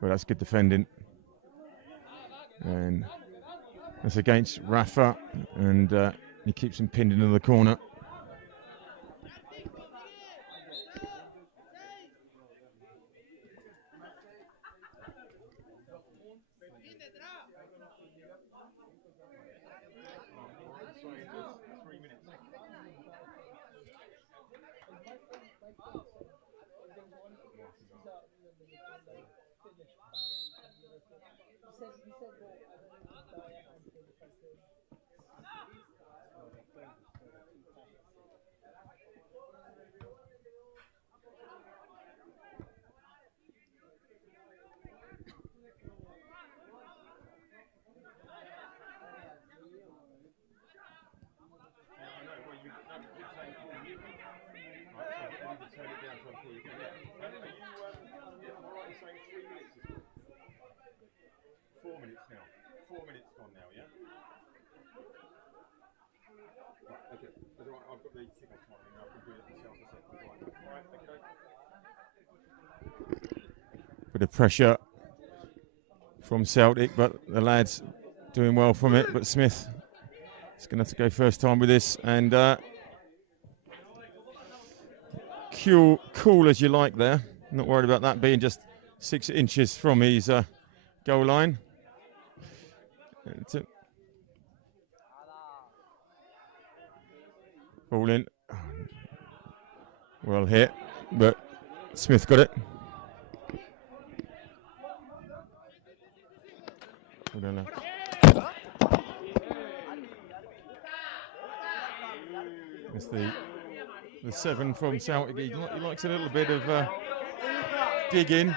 Well, that's good defending. And that's against Rafa. And he keeps him pinned into the corner. Bit of pressure from Celtic, but the lads doing well from it. But Smith is going to have to go first time with this, and cool as you like there. Not worried about that being just 6 inches from his goal line. Ball in. Well hit, but Smith got it. It's the 7 from Celtic. He likes a little bit of digging.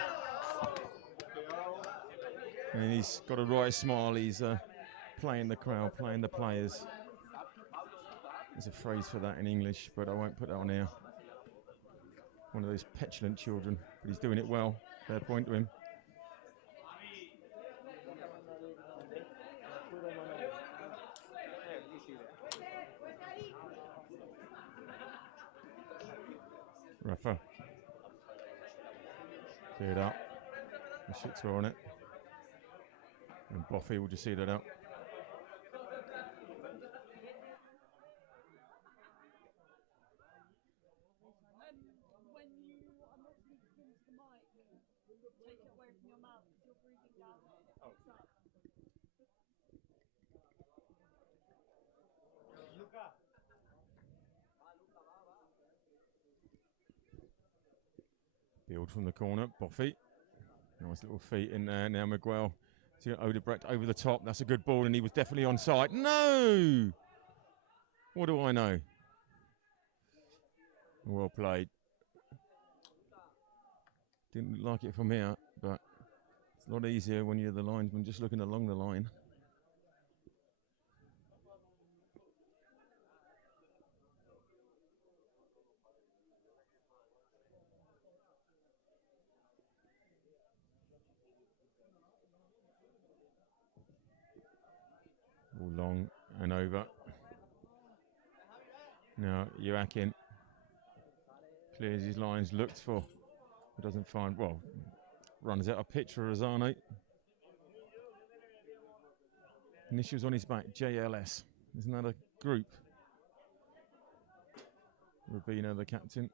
And he's got a right smile. He's playing the crowd, playing the players. There's a phrase for that in English, but I won't put that on here. One of those petulant children, but he's doing it well. Fair point to him. Rafa. Cleared up. The shits were on it. And Boffey will just see that out. Build from the corner, Boffey. Nice little feet in there. Now Miguel to Odebrecht over the top. That's a good ball, and he was definitely on side. No! What do I know? Well played. Didn't like it from here, but it's a lot easier when you're the linesman just looking along the line. All long and over. Now Joaquin clears his lines, looked for, but doesn't find, well, runs out a pitch for Rosano. Initials on his back, JLS. Isn't that a group? Rubino, the captain.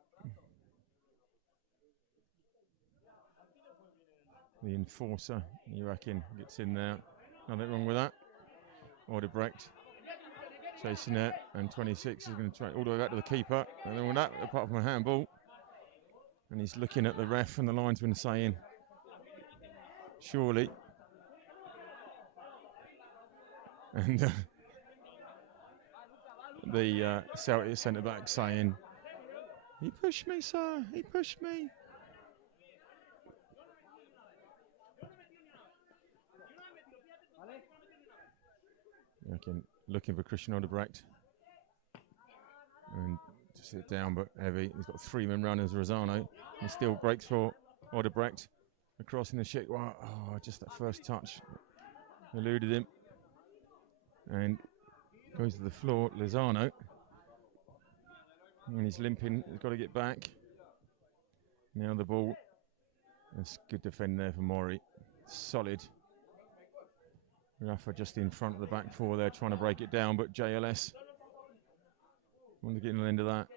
The enforcer, Joaquin, gets in there. Nothing wrong with that. Odebrecht chasing it, and 26 is going to try all the way back to the keeper. And then with that, apart from a handball, and he's looking at the ref and the linesman saying, surely. And the Celtic centre back saying, he pushed me, sir, he pushed me. Looking for Christian Odebrecht, and to sit down, but heavy. He's got 3 men runners, Rosano. He still breaks for Odebrecht across in the shit. Wow, oh, just that first touch eluded him, and goes to the floor. Lozano, and he's limping. He's got to get back. Now the ball. That's good defend there for Mori. Solid. Rafa just in front of the back 4 there, trying to break it down, but JLS wanted to get in the end of that.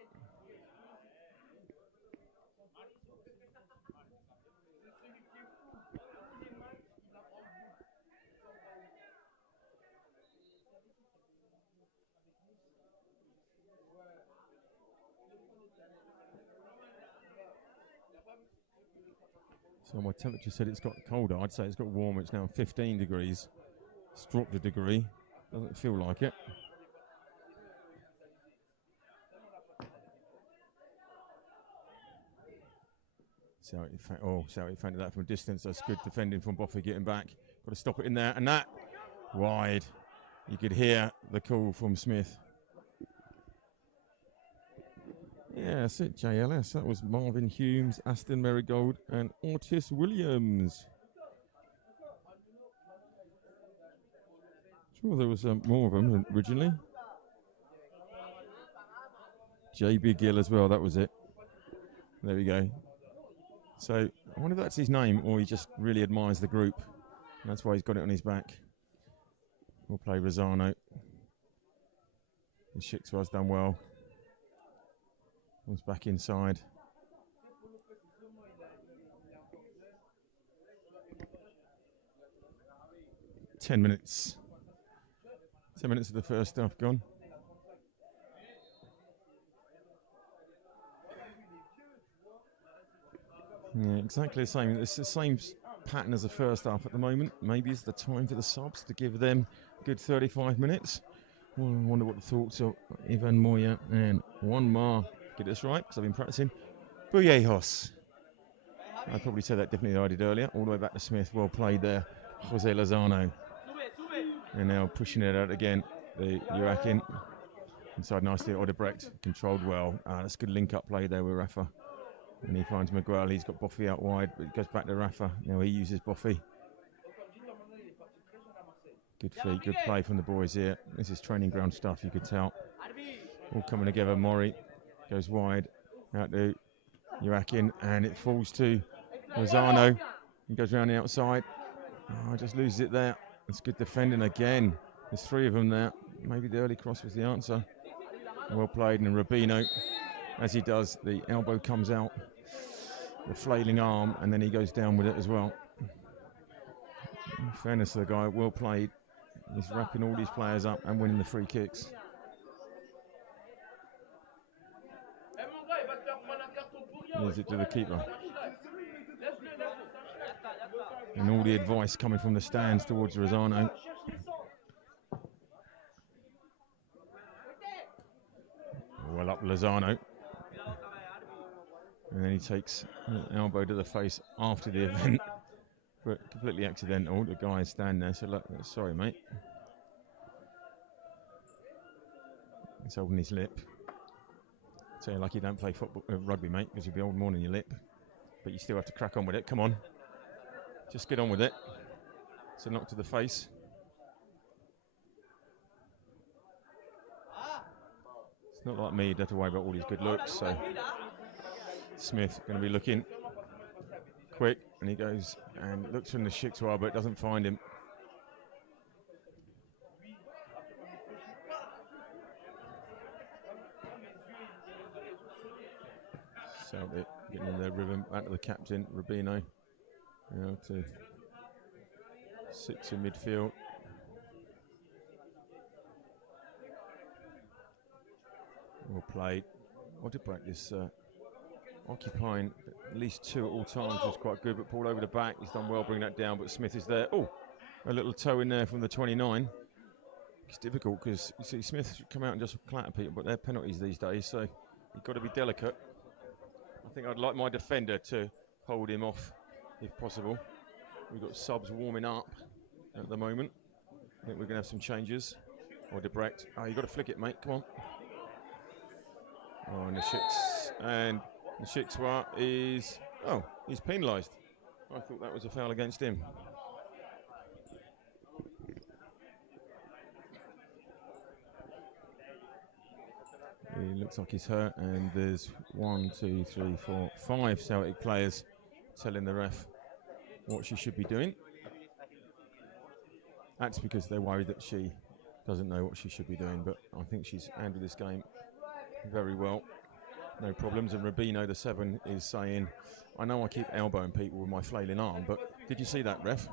So my temperature said it's got colder. I'd say it's got warmer. It's now 15 degrees. It's dropped a degree. Doesn't feel like it. Celtic fainted that from a distance. That's good defending from Boffey getting back. Got to stop it in there. And that, wide. You could hear the call from Smith. Yeah, that's it, JLS. That was Marvin Humes, Aston Marigold, and Otis Williams. Sure, there was more of them originally. JB Gill as well, that was it. There we go. So, I wonder if that's his name, or he just really admires the group. And that's why he's got it on his back. We'll play Rosano. The Shixwar's done well. Comes back inside. 10 minutes. 10 minutes of the first half gone. Yeah, exactly the same. It's the same pattern as the first half at the moment. Maybe it's the time for the subs to give them a good 35 minutes. Well, I wonder what the thoughts of Ivan Moya and Juan Mar. Get this right, because I've been practicing. Bujejos. I probably said that differently than I did earlier. All the way back to Smith. Well played there. Jose Lozano. And now pushing it out again. The Joaquin. Inside nicely. Odebrecht. Controlled well. That's good link-up play there with Rafa. And he finds Miguel. He's got Boffy out wide, but it goes back to Rafa. Now he uses Boffy. Good feet, good play from the boys here. This is training ground stuff, you could tell. All coming together. Mori goes wide. Out to Joaquin, and it falls to Lozano. He goes around the outside. Oh, just loses it there. It's good defending again. There's three of them there. Maybe the early cross was the answer. Well played, and Rubino, as he does, the elbow comes out, the flailing arm, and then he goes down with it as well. In fairness to the guy, well played. He's wrapping all these players up and winning the free kicks. Leaves it to the keeper. And all the advice coming from the stands towards Rosano. Well up Lozano. And then he takes an elbow to the face after the event. But completely accidental. The guy is standing there, so look, sorry mate. He's holding his lip. So you're lucky you don't play football, rugby mate, because you'll be holding more than your lip. But you still have to crack on with it, come on. Just get on with it. It's a knock to the face. It's not like me, you don't have to worry about all these good looks, so Smith going to be looking quick, and he goes and looks from the Shiktoir, but doesn't find him. Celtic getting in their rhythm, back to the captain, Rubino. Now to 6 in midfield. Well played. What to practice? Occupying at least 2 at all times was quite good, but pulled over the back. He's done well bringing that down, but Smith is there. Oh, a little toe in there from the 29. It's difficult because you see Smith should come out and just clatter people, but they're penalties these days, so you've got to be delicate. I think I'd like my defender to hold him off if possible. We've got subs warming up at the moment. I think we're going to have some changes. Or Debrecht. Oh, you've got to flick it, mate. Come on. Oh, and the Shiktoir is... Oh, he's penalised. I thought that was a foul against him. He looks like he's hurt, and there's 1, 2, 3, 4, 5 Celtic players telling the ref what she should be doing. That's because they're worried that she doesn't know what she should be doing, but I think she's handled this game very well. No problems. And Rubino, the 7, is saying, I know I keep elbowing people with my flailing arm, but did you see that, ref?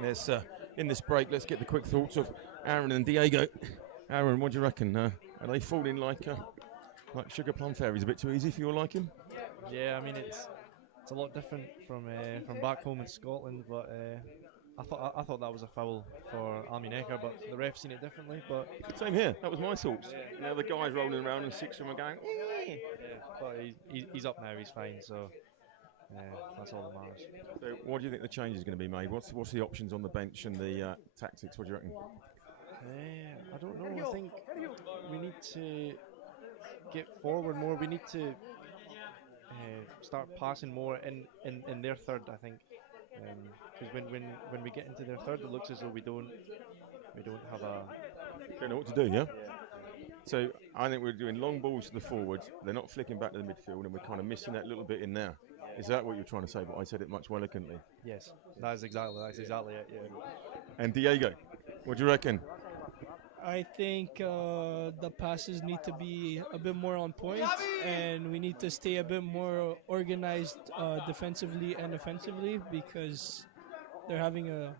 Let's, in this break, let's get the quick thoughts of Aaron and Diego. Aaron, what do you reckon? Are they falling like sugar plum fairies? A bit too easy for your liking? Yeah, I mean it's a lot different from back home in Scotland, but I thought that was a foul for Almunecar, but the ref seen it differently. But same here. That was my thoughts. Yeah. Now the guy's rolling around and 6 of them are going. Yeah, but he's up now. He's fine. So that's all that matters. So what do you think the change is going to be made? What's the options on the bench and the tactics? What do you reckon? I don't know. I think we need to get forward more. We need to start passing more in their third, I think. Because when we get into their third, it looks as though we don't have a... Don't know what to do, yeah? So I think we're doing long balls to the forwards. They're not flicking back to the midfield, and we're kind of missing that little bit in there. Is that what you're trying to say? But I said it much more eloquently. Yes, that's exactly it. Yeah. And Diego, what do you reckon? I think the passes need to be a bit more on point, and we need to stay a bit more organized defensively and offensively, because they're having a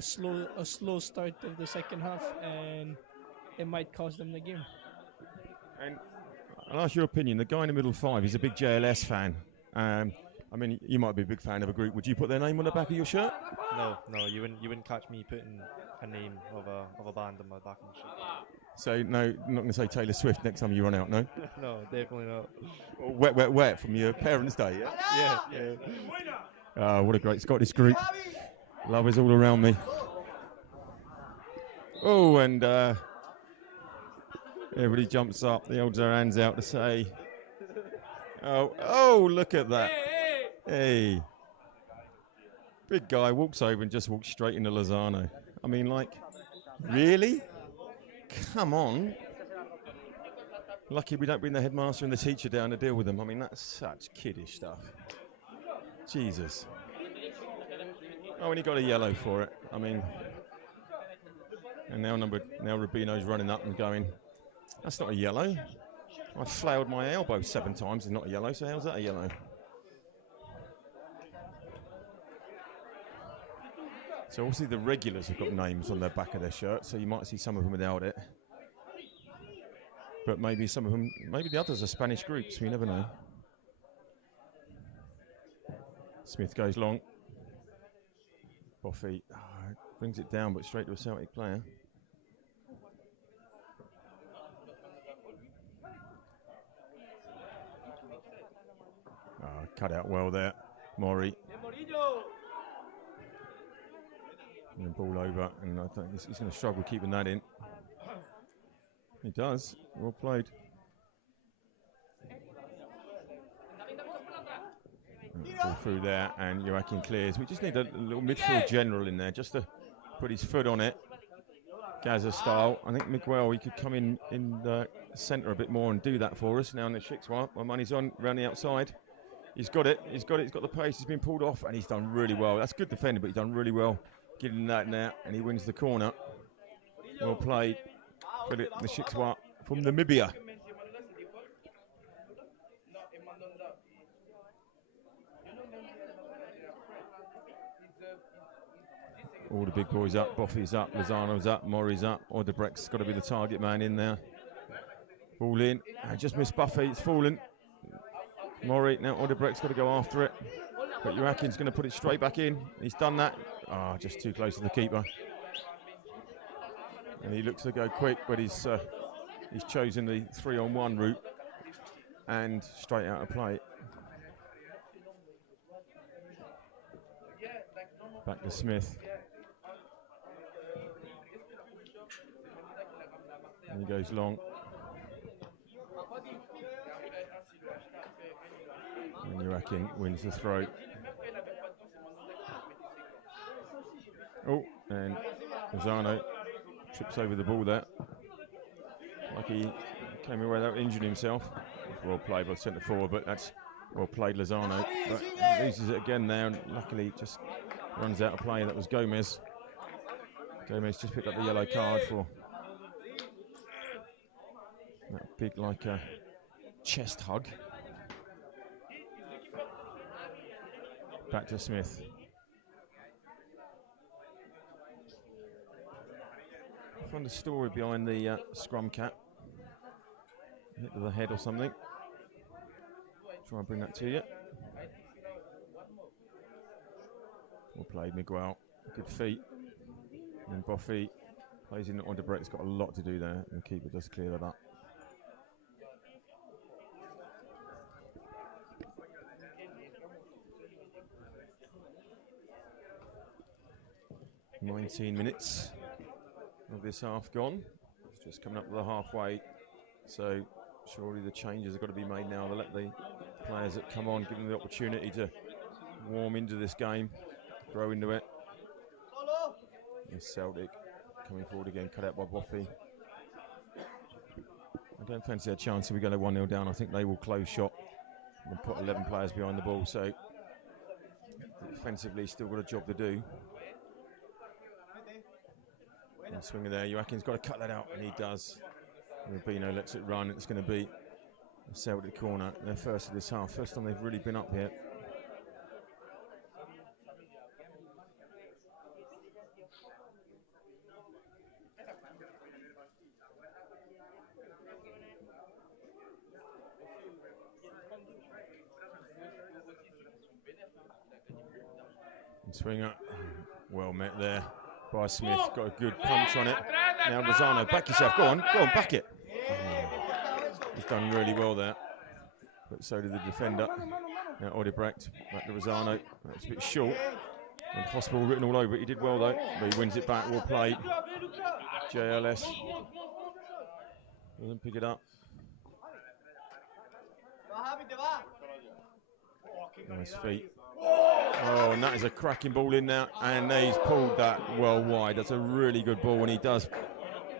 slow start of the second half, and it might cost them the game. And I'll ask your opinion. The guy in the middle five is a big JLS fan. I mean, you might be a big fan of a group. Would you put their name on the back of your shirt? No, you wouldn't catch me putting a name of a band on my back of my shirt. So no, I'm not going to say Taylor Swift next time you run out. No. No, definitely not. Wet, wet, wet from your parents' day. Yeah. Yeah. What a great Scottish group. Love is all around me. Oh, and everybody jumps up. They hold their hands out to say, oh, look at that. Hey. Big guy walks over and just walks straight into Lozano. I mean, like, really? Come on. Lucky we don't bring the headmaster and the teacher down to deal with them. I mean, that's such kiddish stuff. Jesus. Oh, and he got a yellow for it. I mean, and now Rubino's running up and going, that's not a yellow. I flailed my elbow 7 times and not a yellow, so how's that a yellow? So obviously the regulars have got names on the back of their shirt, so you might see some of them without it. But maybe some of them, maybe the others are Spanish groups, we never know. Smith goes long. Boffey brings it down, but straight to a Celtic player. Cut out well there, Mori. And the ball over, and I think he's going to struggle keeping that in. He does. Well played. Ball through there, and Joaquin clears. We just need a little midfield general in there, just to put his foot on it. Gaza style. I think Miguel, he could come in the centre a bit more and do that for us. Now in the Shikwa, my money's on, around the outside. He's got it, he's got the pace, he's been pulled off, and he's done really well. That's good defending, but he's done really well getting that now, and he wins the corner. Well played. The Shikwa from Namibia. All the big boys up, Boffy's up, Lozano's up, Mori's up, Odebrecht's got to be the target man in there. Ball in, just missed Buffy, it's fallen. Mori, now Odebrecht's got to go after it. But Joaquin's going to put it straight back in. He's done that. Just too close to the keeper. And he looks to go quick, but he's chosen the 3-on-1 route and straight out of play. Back to Smith. And he goes long. And Joaquin wins the throw. Oh, and Lozano trips over the ball there. Like he came away without injuring himself. Well played by centre forward, but that's well played Lozano. But loses it again there, and luckily just runs out of play. That was Gomez. Gomez just picked up the yellow card for that big, like a chest hug. Back to Smith. I found a story behind the scrum cap. Hit to the head or something. Try and bring that to you. Well played, Miguel. Good feet. And Boffy plays in on the break. It's got a lot to do there, and the keeper does clear that up. "19 minutes of this half gone. It's just coming up to the halfway, so surely the changes have got to be made now. They'll let the players that come on, give them the opportunity to warm into this game, grow into it. Yes, Celtic coming forward again, cut out by Boffy. I don't fancy a chance if we go 1-0 down. I think they will close shop and put 11 players behind the ball, so defensively still got a job to do. Swinger there. Joaquin's got to cut that out, and he does. Rubino lets it run. It's going to be a Celtic corner. Their first of this half. First time they've really been up here. Swinger, well met there by Smith. Got a good punch on it. Now Rosano, back yourself. Go on, back it. He's done really well there, but so did the defender. Now Odebrecht, back to Rosano. That's a bit short. And hospital written all over it. He did well though, but he wins it back. Well played. JLS doesn't pick it up. Nice feet. Oh, and that is a cracking ball in there, and he's pulled that well wide. That's a really good ball, and he does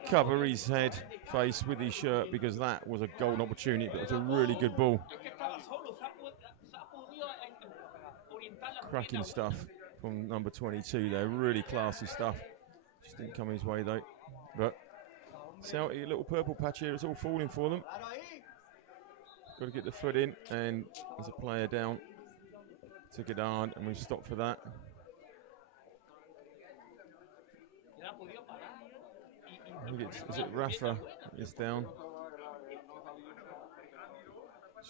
cover his face with his shirt because that was a golden opportunity, but it's a really good ball. Cracking stuff from number 22 there, really classy stuff. Just didn't come his way though. But Celtic, a little purple patch here, it's all falling for them. Got to get the foot in, and there's a player down. Took it hard, and we've stopped for that. I think is it Rafa is down?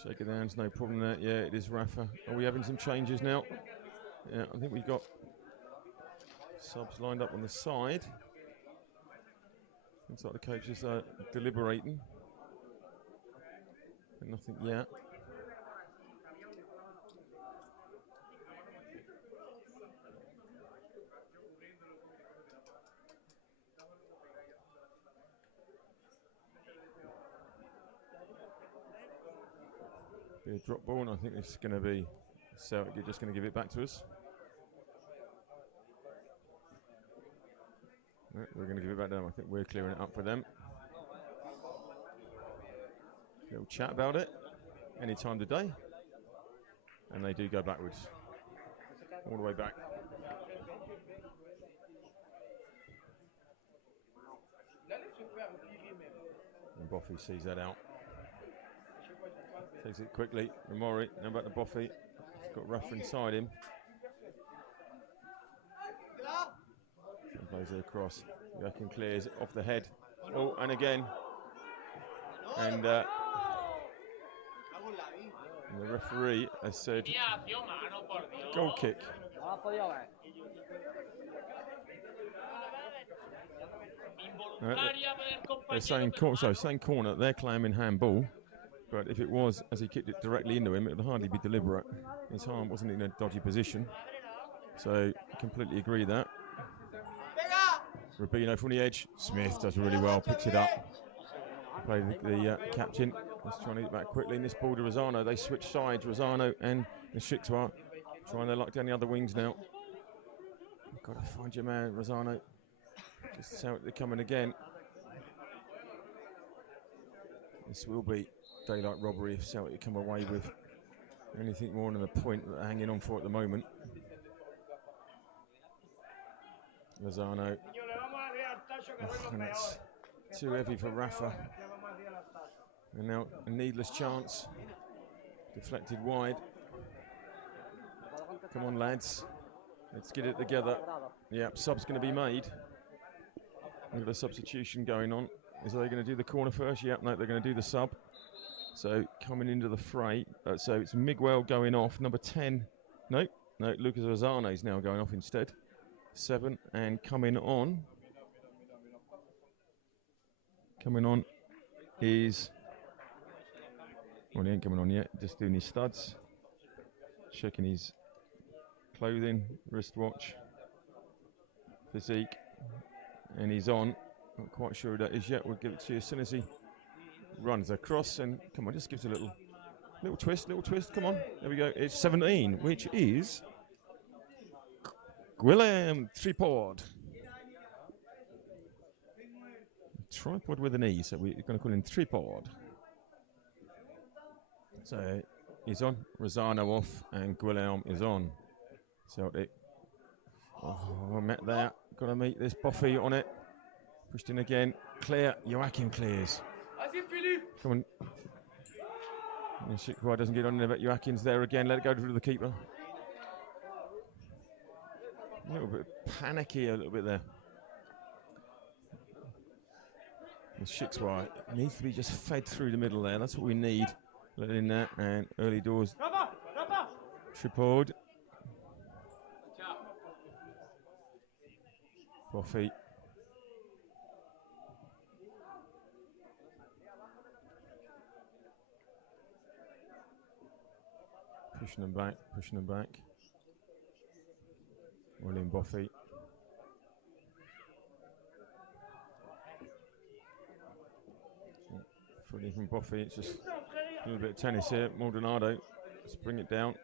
Shaking hands, no problem there. Yeah, it is Rafa. Are we having some changes now? Yeah, I think we've got subs lined up on the side. Looks like the coaches are deliberating. But nothing yet. Be a drop ball, and I think it's going to be Celtic. You're just going to give it back to us. No, we're going to give it back to them. I think we're clearing it up for them. Little chat about it any time today, and they do go backwards all the way back. And Boffy sees that out. Takes it quickly. Romori, now back to Boffy. He's got Rafa inside him. And plays it across. Joaquin clears off the head. Oh, and again. And the referee has said goal kick. They're saying corner. They're claiming handball. But if it was, as he kicked it directly into him, it would hardly be deliberate. His arm wasn't in a dodgy position. So, completely agree with that. Rubino from the edge. Smith does really well, picks it up. Play the captain. He's trying to get back quickly. In this ball to Rosano. They switch sides, Rosano and Nishikwa. Trying their luck down the other wings now. Got to find your man, Rosano. Just how they're coming again. This will be daylight robbery if Celtic come away with anything more than a point that they're hanging on for at the moment. Lozano. Oh, and that's too heavy for Rafa. And now a needless chance. Deflected wide. Come on, lads. Let's get it together. Yep, sub's going to be made. We've got a substitution going on. Is they going to do the corner first? Yep, no, they're going to do the sub. So coming into the fray. So it's Miguel going off. Number 10. No, Lucas Rosano is now going off instead. 7 and coming on. Coming on is. Well, he ain't coming on yet. Just doing his studs. Checking his clothing, wristwatch, physique, and he's on. Not quite sure who that is yet. We'll give it to you as soon as he runs across. And come on, just gives a little twist. Come on, there we go. It's 17, which is Guillem Tripod. Tripod with an E, so we're going to call him Tripod. So he's on. Rosano off, and Guillem is on. Celtic. Oh, I met that. Got to meet this Buffy on it. Pushed in again. Clear. Joachim clears. Come on. Shikwa doesn't get on there, but Joachim's there again. Let it go to the keeper. A little bit panicky, a little bit there. Shikwa needs to be just fed through the middle there. That's what we need. Let it in there, and early doors. Tripod. Buffy. Pushing them back, pushing them back. William Buffy. Footing from Buffy, it's just a little bit of tennis here. Maldonado, let's bring it down.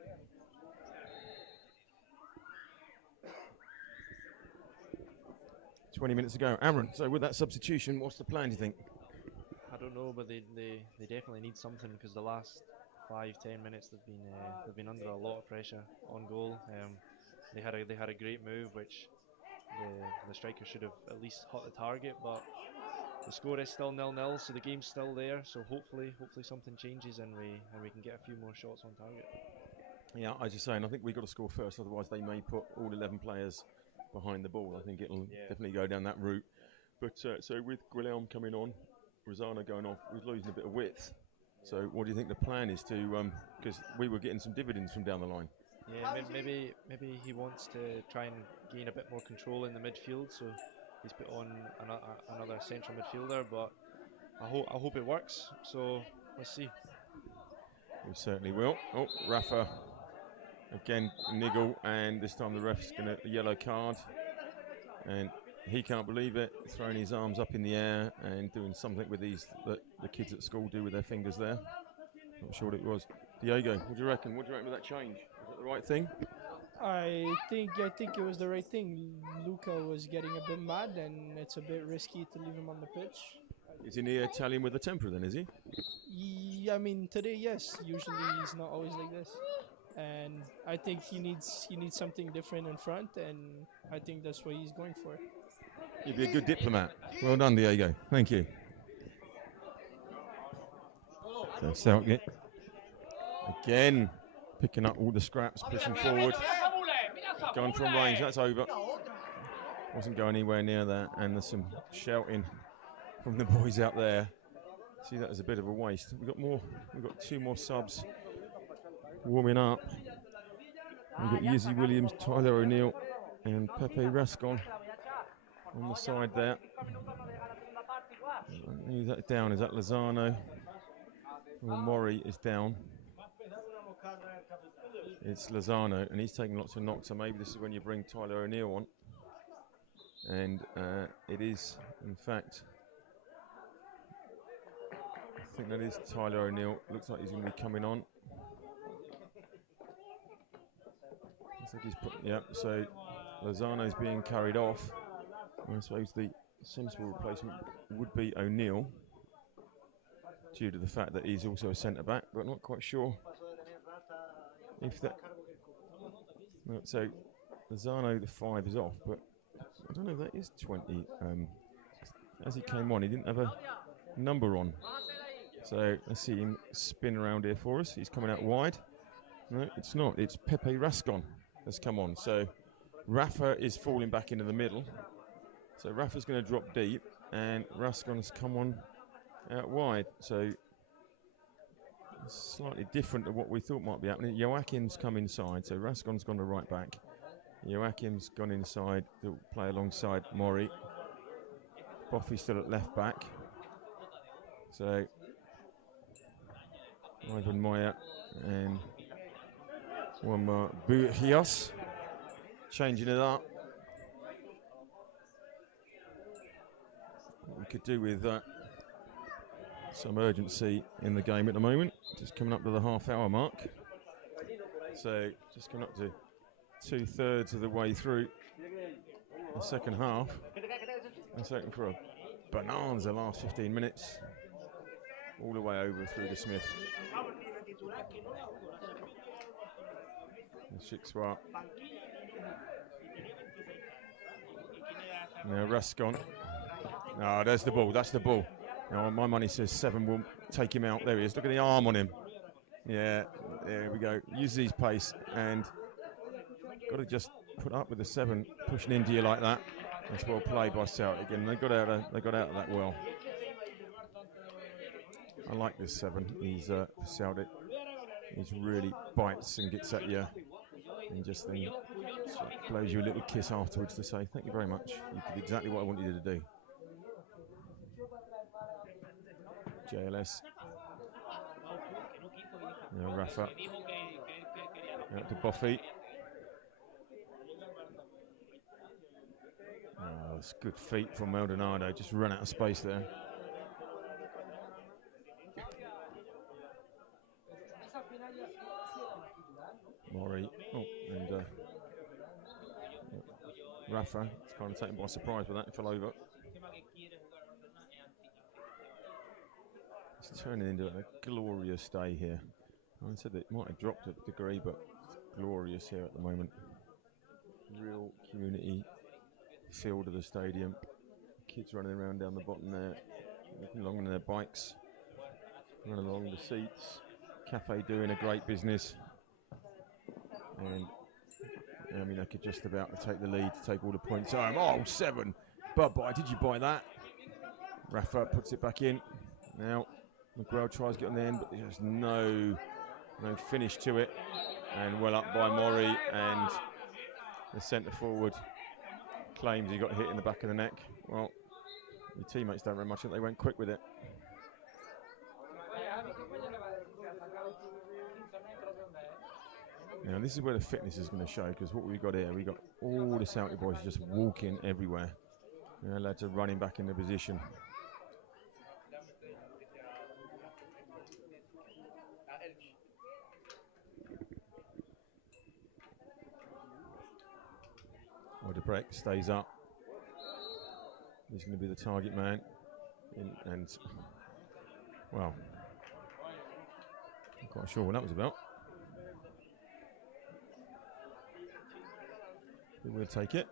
"20 minutes to go." Aaron, so with that substitution, what's the plan, do you think? I don't know, but they definitely need something, because the last 5-10 minutes they've been under a lot of pressure on goal. They had a great move, which the striker should have at least hit the target, but the score is still 0-0, so the game's still there. So hopefully something changes and we can get a few more shots on target. Yeah, as you're saying, I think we've got to score first, otherwise they may put all 11 players behind the ball. I think it'll definitely go down that route. But so with Guillaume coming on, Rosana going off, we're losing a bit of width. So what do you think the plan is to, because we were getting some dividends from down the line? Yeah, maybe he wants to try and gain a bit more control in the midfield, so he's put on another central midfielder, but I hope it works, so let's see. We certainly will. Oh, Rafa again, niggle, and this time the ref's going to yellow card, and he can't believe it, throwing his arms up in the air and doing something with these that the kids at school do with their fingers there. Not sure what it was. Diego, what do you reckon? What do you reckon with that change? Was that the right thing? I think it was the right thing. Luca was getting a bit mad, and it's a bit risky to leave him on the pitch. Is he near Italian with a temper then, is he? Yeah, I mean, today, yes. Usually he's not always like this. And I think he needs something different in front, and I think that's what he's going for. You'd be a good diplomat. Well done, Diego. Thank you. So Celtic again picking up all the scraps, pushing forward. Going from range, that's over. Wasn't going anywhere near that, and there's some shouting from the boys out there. See that as a bit of a waste. We've got 2 more subs warming up. We've got Yizzy Williams, Tyler O'Neill, and Pepe Rascon on the side there. Who's that down? Is that Lozano? Well, Mori is down. It's Lozano, and he's taking lots of knocks, so maybe this is when you bring Tyler O'Neill on. And it is, in fact, I think that is Tyler O'Neill. Looks like he's going to be coming on. Looks like he's so Lozano's being carried off. I suppose the sensible replacement would be O'Neill, due to the fact that he's also a centre-back, but not quite sure if that... No, so Lozano, the 5, is off, but I don't know if that is 20. As he came on, he didn't have a number on. So let's see him spin around here for us. He's coming out wide. No, it's not. It's Pepe Rascon that's come on. So Rafa is falling back into the middle. So Rafa's going to drop deep, and Rascon has come on out wide. So it's slightly different to what we thought might be happening. Joachim's come inside, so Rascon's gone to right back. Joachim's gone inside to play alongside Mori. Boffy's still at left back. So Ivan Moya and one more Bujios changing it up. What we could do with some urgency in the game at the moment. Just coming up to the half-hour mark. So just coming up to 2/3 of the way through the second half. And second for a bonanza last 15 minutes. All the way over through to Smith. Shikswa. Now Rascon No, there's the ball. That's the ball. Now, my money says 7 will take him out. There he is. Look at the arm on him. Yeah, there we go. Use his pace and got to just put up with the 7 pushing into you like that. That's well played by Celtic, and they got out of that well. I like this 7. He's Celtic. He's really bites and gets at you, and just then blows you a little kiss afterwards to say thank you very much. You did exactly what I wanted you to do. JLS. Now Rafa. Out to Boffy. Oh, it's good feet from Maldonado. Just run out of space there. Mori. Oh, and Rafa. It's kind of taken by surprise with that. It fell over. It's turning into a glorious day here. I said that it might have dropped a degree, but it's glorious here at the moment. Real community field of the stadium. Kids running around down the bottom there, looking along on their bikes, running along the seats. Cafe doing a great business. And Almunecar just about to take the lead, to take all the points home. Oh, 7. Bye-bye. Did you buy that? Rafa puts it back in. Now, Miguel tries to get on the end, but there's no finish to it. And well up by Mori, and the centre forward claims he got hit in the back of the neck. Well, your teammates don't very much, they went quick with it. Now this is where the fitness is going to show, because what we've got here, we've got all the Celtic boys just walking everywhere. You know, lads are running back into position. Odebrecht stays up. He's going to be the target man. And well, I'm quite sure what that was about. But we'll take it.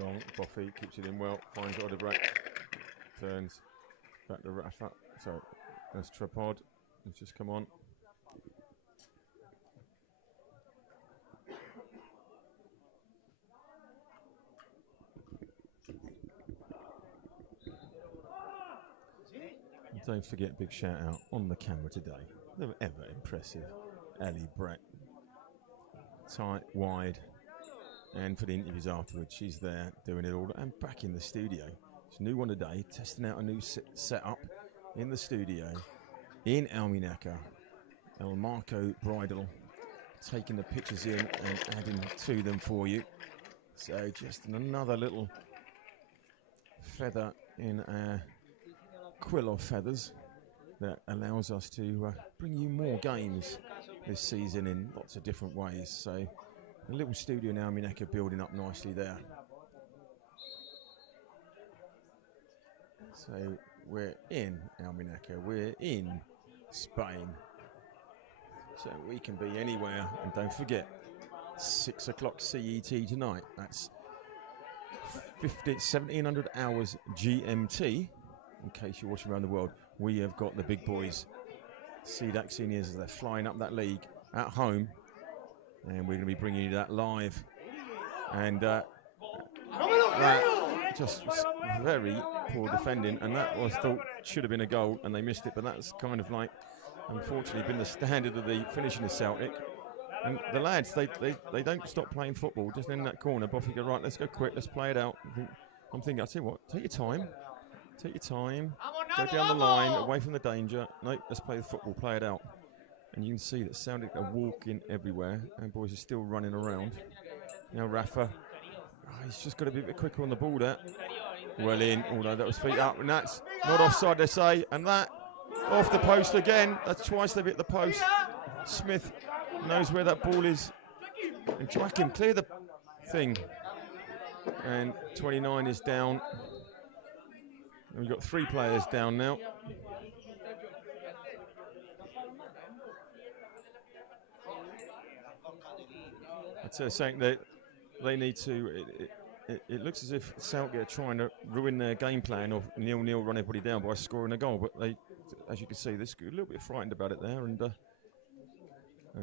Long, Boffy keeps it in well, finds Odebrecht, turns back to Rafa. So that's Tripod. It's just come on. Don't forget, big shout out on the camera today, the ever impressive Ellie Brett. Tight, wide, and for the interviews afterwards, she's there doing it all. And back in the studio, it's a new one today, testing out a new setup in the studio in Almunecar. El Marco Bridal taking the pictures in and adding to them for you. So just another little feather in our quill of feathers that allows us to bring you more games this season in lots of different ways. So a little studio in Almunecar building up nicely there. So we're in Almunecar, we're in Spain, so we can be anywhere. And don't forget, 6 o'clock CET tonight. That's 1700 hours GMT. In case you're watching around the world, we have got the big boys, CDAC seniors, as they're flying up that league at home, and we're going to be bringing you that live. And that just was very poor defending, and that was thought should have been a goal, and they missed it. But that's kind of like, unfortunately, been the standard of the finishing of Celtic. And the lads, they don't stop playing football. Just in that corner, Boffy go, right, let's go quick, let's play it out. I'm thinking, I'll tell you what, take your time. Take your time, go down the line, away from the danger. No, let's play the football, play it out. And you can see that Celtic are walking everywhere, and boys are still running around. Now Rafa, he's just got to be a bit quicker on the ball there. Well in, although that was feet up, and that's not offside, they say. And that, off the post again. That's twice they've hit the post. Smith knows where that ball is. And track him, clear the thing. And 29 is down. And we've got 3 players down now. But saying that they need to. It looks as if Celtic are trying to ruin their game plan of 0-0, run everybody down by scoring a goal. But they, as you can see, they're a little bit frightened about it there. And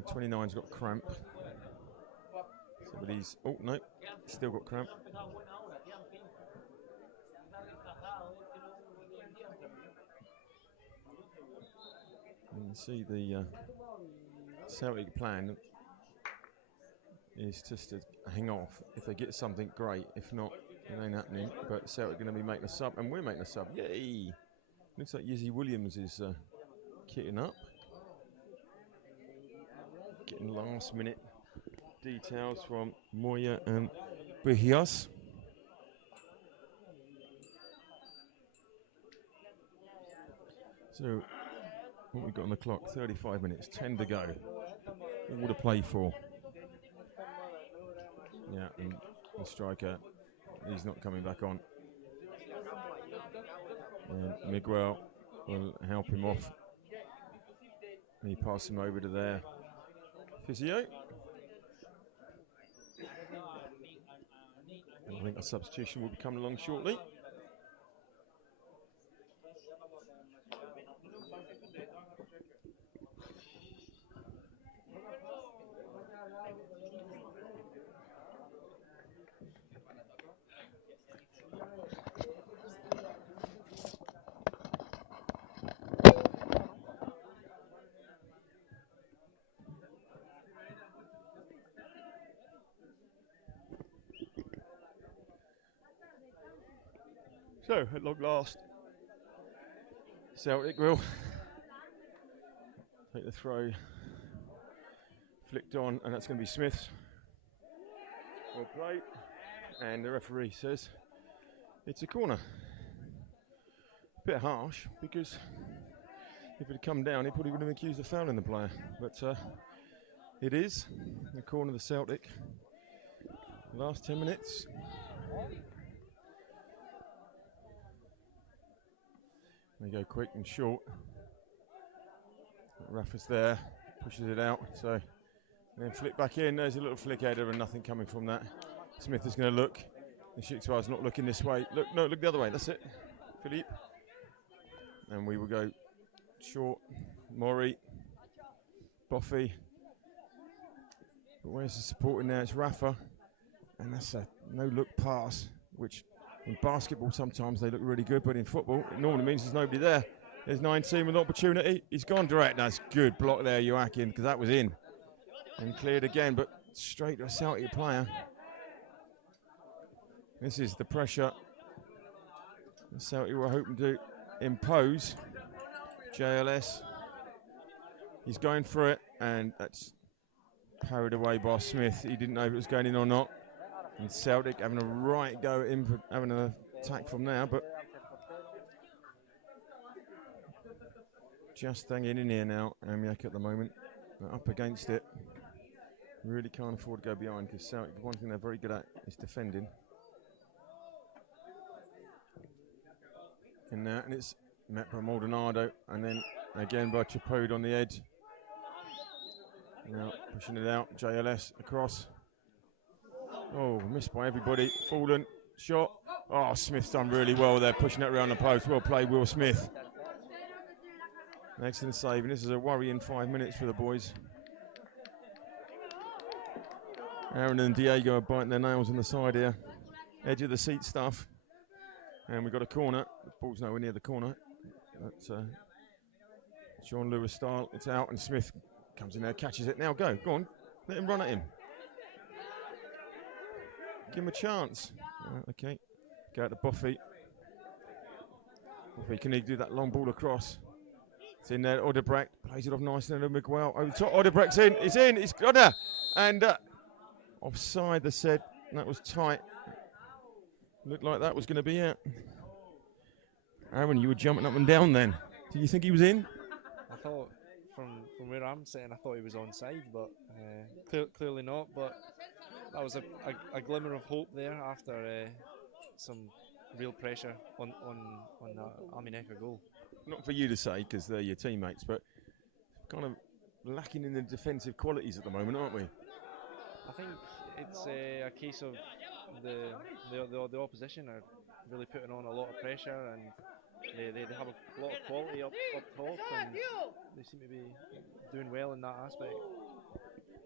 29's got cramp. Somebody's. Oh no, still got cramp. You can see the Celtic plan is just to hang off. If they get something, great. If not, it ain't happening. But Celtic are going to be making a sub, and we're making a sub. Yay! Looks like Yizzy Williams is kitting up. Getting last minute details from Moya and Buhias. So, what we got on the clock? 35 minutes, 10 to go. All to play for. Yeah, and the striker, he's not coming back on. And Miguel will help him off. He passes him over to their physio. And I think a substitution will be coming along shortly. So, at long last, Celtic will take the throw, flicked on, and that's going to be Smith's. Well played, and the referee says it's a corner. A bit harsh, because if it had come down, he probably would have accused of fouling the player. But it is the corner of the Celtic. Last 10 minutes. They go quick and short. Rafa's there, pushes it out, so and then flick back in. There's a little flick header and nothing coming from that. Smith is going to look. The Shikwa's not looking this way. Look, no, look the other way. That's it, Philippe. And we will go short. Mori, Boffy. But where's the support in there? It's Rafa, and that's a no-look pass, which. In basketball, sometimes they look really good, but in football, it normally means there's nobody there. There's 19 with an opportunity. He's gone direct. That's good block there, Joaquin, because that was in. And cleared again, but straight to a Celtic player. This is the pressure the Celtic were hoping to impose. JLS. He's going for it, and that's parried away by Smith. He didn't know if it was going in or not. And Celtic having a right go at him for having an attack from there, but just hanging in here now, Amiak at the moment. They're up against it. Really can't afford to go behind because Celtic, one thing they're very good at is defending. And it's met by Maldonado, and then again by Chapode on the edge. Now pushing it out, JLS across. Oh, missed by everybody. Fallen, shot. Oh, Smith's done really well there, pushing it around the post. Well played, Will Smith. Excellent save, and this is a worrying 5 minutes for the boys. Aaron and Diego are biting their nails on the side here. Edge of the seat stuff. And we've got a corner. The ball's nowhere near the corner. That's Sean Lewis style. It's out, and Smith comes in there, catches it. Now go on. Let him run at him. Give him a chance. Okay. Go out to Buffy. Buffy, can he do that long ball across? It's in there. Odebrecht plays it off nicely to Miguel. Over the top. Odebrecht's in. He's in. He's got her. And offside, they said. That was tight. Looked like that was going to be it. Aaron, you were jumping up and down then. Did you think he was in? I thought, from where I'm sitting, I thought he was onside, but clearly not. But that was a glimmer of hope there after some real pressure on the Almunecar goal. Not for you to say, because they're your teammates, but kind of lacking in the defensive qualities at the moment, aren't we? I think it's a case of the opposition are really putting on a lot of pressure, and they have a lot of quality up top, and they seem to be doing well in that aspect.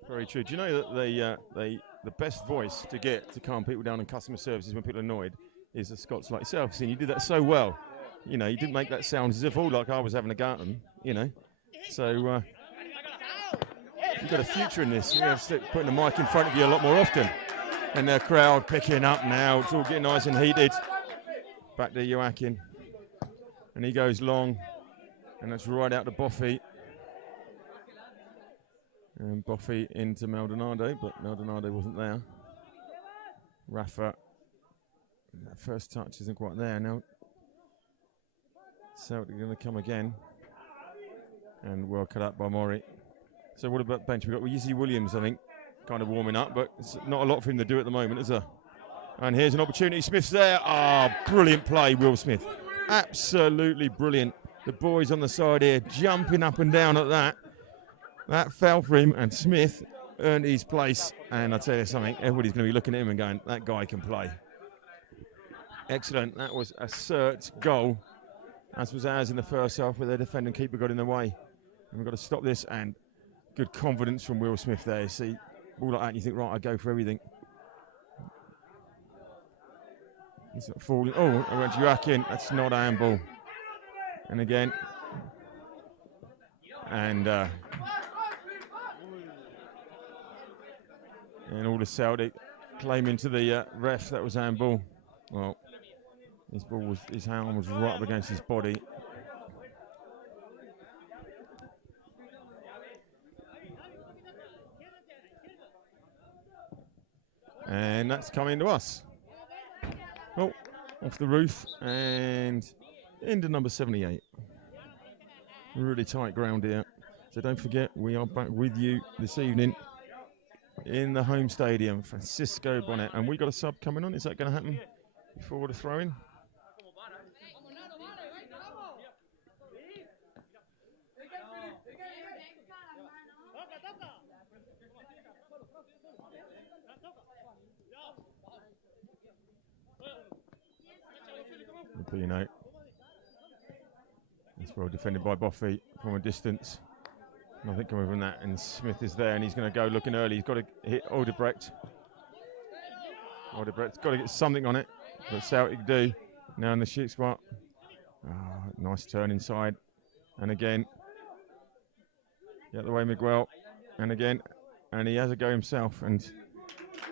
Very true. Do you know that the best voice to get to calm people down in customer services when people are annoyed is the Scots like yourself. And you did that so well. You know, you didn't make that sound as if all like I was having a go at them. You know, so you've got a future in this. You have to putting the mic in front of you a lot more often. And the crowd picking up now. It's all getting nice and heated. Back to Joachim, and he goes long, and that's right out to Boffey. And Boffey into Maldonado, but Maldonado wasn't there. Rafa, that first touch isn't quite there. Now Celtic are going to come again. And well cut up by Maury. So what about bench? We've got Yizzy Williams, I think, kind of warming up, but it's not a lot for him to do at the moment, is there? And here's an opportunity. Smith's there. Brilliant play, Will Smith. Absolutely brilliant. The boys on the side here jumping up and down at that. That fell for him, and Smith earned his place. And I'll tell you something, everybody's going to be looking at him and going, that guy can play. Excellent. That was a cert goal, as was ours in the first half, where the defending keeper got in the way. And we've got to stop this, and good confidence from Will Smith there. You see, ball like that, and you think, right, I go for everything. He's not falling. Oh, I went to Joachim. That's not a handball. And again. And all the Celtic claiming to the ref that was handball. Well, his hand was right up against his body. And that's coming to us. Oh, off the roof and into number 78. Really tight ground here. So don't forget, we are back with you this evening in the home stadium, Francisco Bonnet. And we got a sub coming on. Is that going to happen before the throw-in? You know, it's well defended by Boffey from a distance. Nothing coming from that, and Smith is there, and he's going to go looking early. He's got to hit Odebrecht. Odebrecht's got to get something on it, but Celtic do. Now in the shoot spot. Nice turn inside, and again. Get the way Miguel, and again, and he has a go himself, and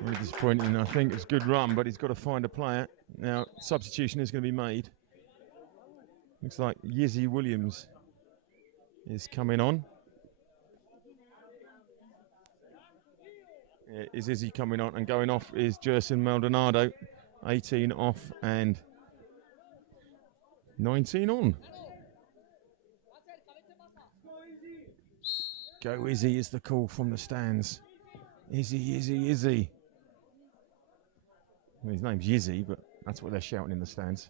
really disappointing. I think it's a good run, but he's got to find a player. Now, substitution is going to be made. Looks like Yizzy Williams is coming on. Is Izzy coming on, and going off is Jerson Maldonado. 18 off and 19 on. Go Izzy is the call from the stands. Izzy, Izzy, Izzy. Well, his name's Yizzy, but that's what they're shouting in the stands.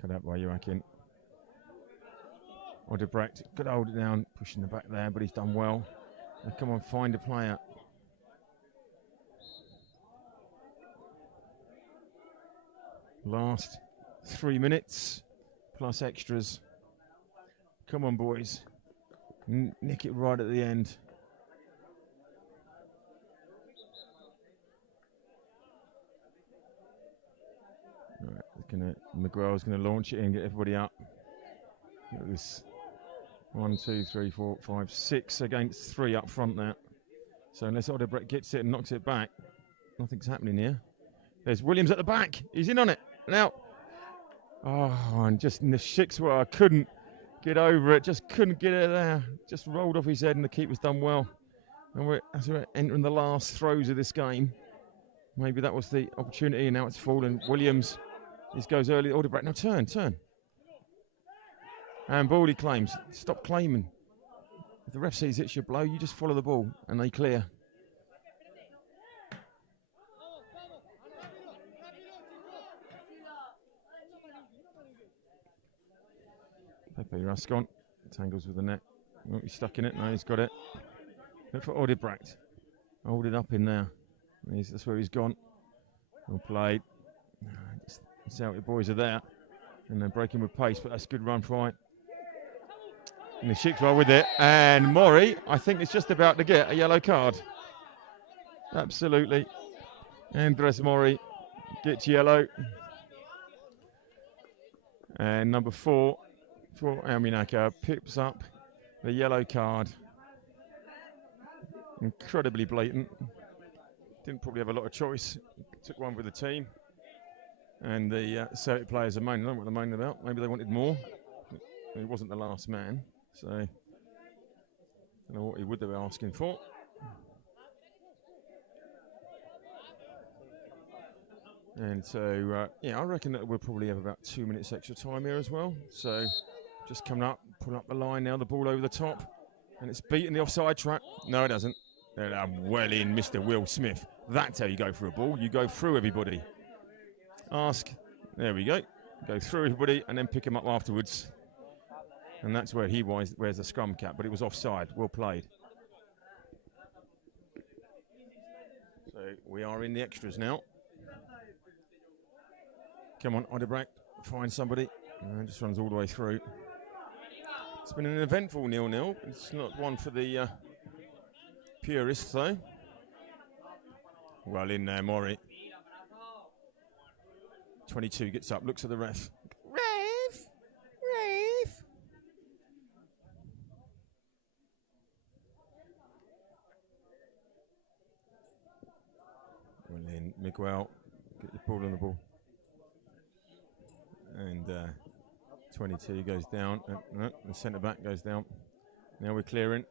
Cut out by Joachim. Odebrecht could hold it down, pushing the back there, but he's done well. Now come on, find a player. Last 3 minutes, plus extras. Come on, boys. Nick it right at the end. Right, Miguel's going to launch it and get everybody up. It was 1, 2, 3, 4, 5, 6 against 3 up front there. So unless Odebrecht gets it and knocks it back, nothing's happening here. There's Williams at the back. He's in on it. Now, and just Nishikwa couldn't get over it, just couldn't get it there. Just rolled off his head, and the keeper's done well. And as we're entering the last throws of this game, maybe that was the opportunity, and now it's fallen. Williams, this goes early. Odebrecht, now turn. And ball he claims. Stop claiming. If the ref says it's your blow, you just follow the ball, and they clear. Pepe Rascon Tangles with the net. Oh, he's stuck in it. No, he's got it. Look for Odebrecht. Hold it up in there. That's where he's gone. Well played. Celtic boys are there. And they're breaking with pace, but that's a good run for it. And the Shikwa with it. And Mori, I think, is just about to get a yellow card. Absolutely. Andres Mori gets yellow. And number 4 for Almunecar picks up the yellow card. Incredibly blatant. Didn't probably have a lot of choice. Took one with the team. And the Celtic players are moaning. I don't know what they're moaning about. Maybe they wanted more. He wasn't the last man. So, I don't know what he would have been asking for. And so, yeah, I reckon that we'll probably have about 2 minutes extra time here as well. So, just coming up, pull up the line now, the ball over the top. And it's beating the offside trap. No, it doesn't. Well in, Mr. Will Smith. That's how you go for a ball. You go through everybody. Ask. There we go. Go through everybody and then pick him up afterwards. And that's where he wears the scrum cap. But it was offside. Well played. So we are in the extras now. Come on, Odebrecht. Find somebody. And just runs all the way through. It's been an eventful 0-0. It's not one for the purists, though. Well in there, Mori. 22 gets up, looks at the ref. Ref! Well in, Miguel. Get your ball on the ball. And 22 goes down. The centre back goes down. Now we're clearing.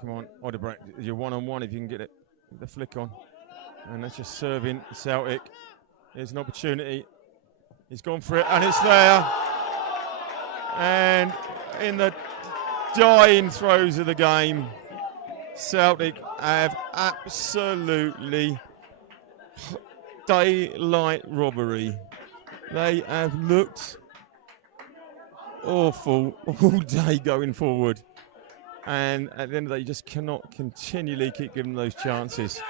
Come on, Odebrecht. You're one-on-one if you can get it. The flick on. And that's just serving Celtic. There's an opportunity. He's gone for it, and it's there. And in the dying throes of the game, Celtic have absolutely daylight robbery. They have looked awful all day going forward. And at the end of the day, you just cannot continually keep giving those chances.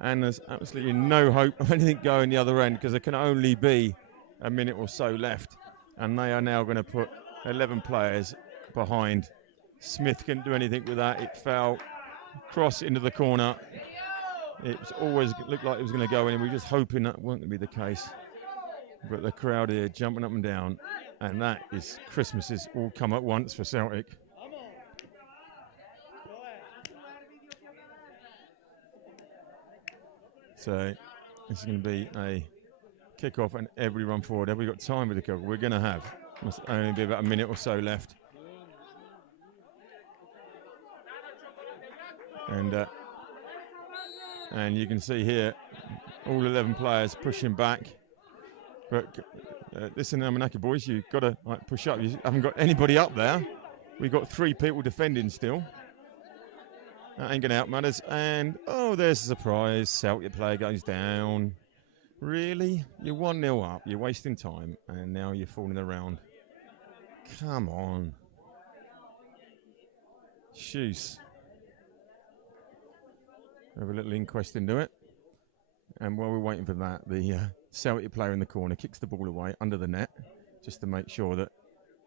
And there's absolutely no hope of anything going the other end because there can only be a minute or so left. And they are now going to put 11 players behind. Smith couldn't do anything with that. It fell. Cross into the corner. It was always looked like it was going to go in. We were just hoping that wasn't going to be the case. But the crowd here jumping up and down. And that is Christmases all come at once for Celtic. So this is going to be a kick-off and every run forward. Have we got time with the kick-off? We're going to have. Must only be about a minute or so left. And you can see here all 11 players pushing back. But listen, Almunecar boys, you've got to push up. You haven't got anybody up there. We've got 3 people defending still. That ain't going to help matters. And, oh, there's a surprise. Celtic player goes down. Really? You're 1-0 up. You're wasting time. And now you're falling around. Come on. Shoes. Have a little inquest into it. And while we're waiting for that, the Celtic player in the corner kicks the ball away under the net just to make sure that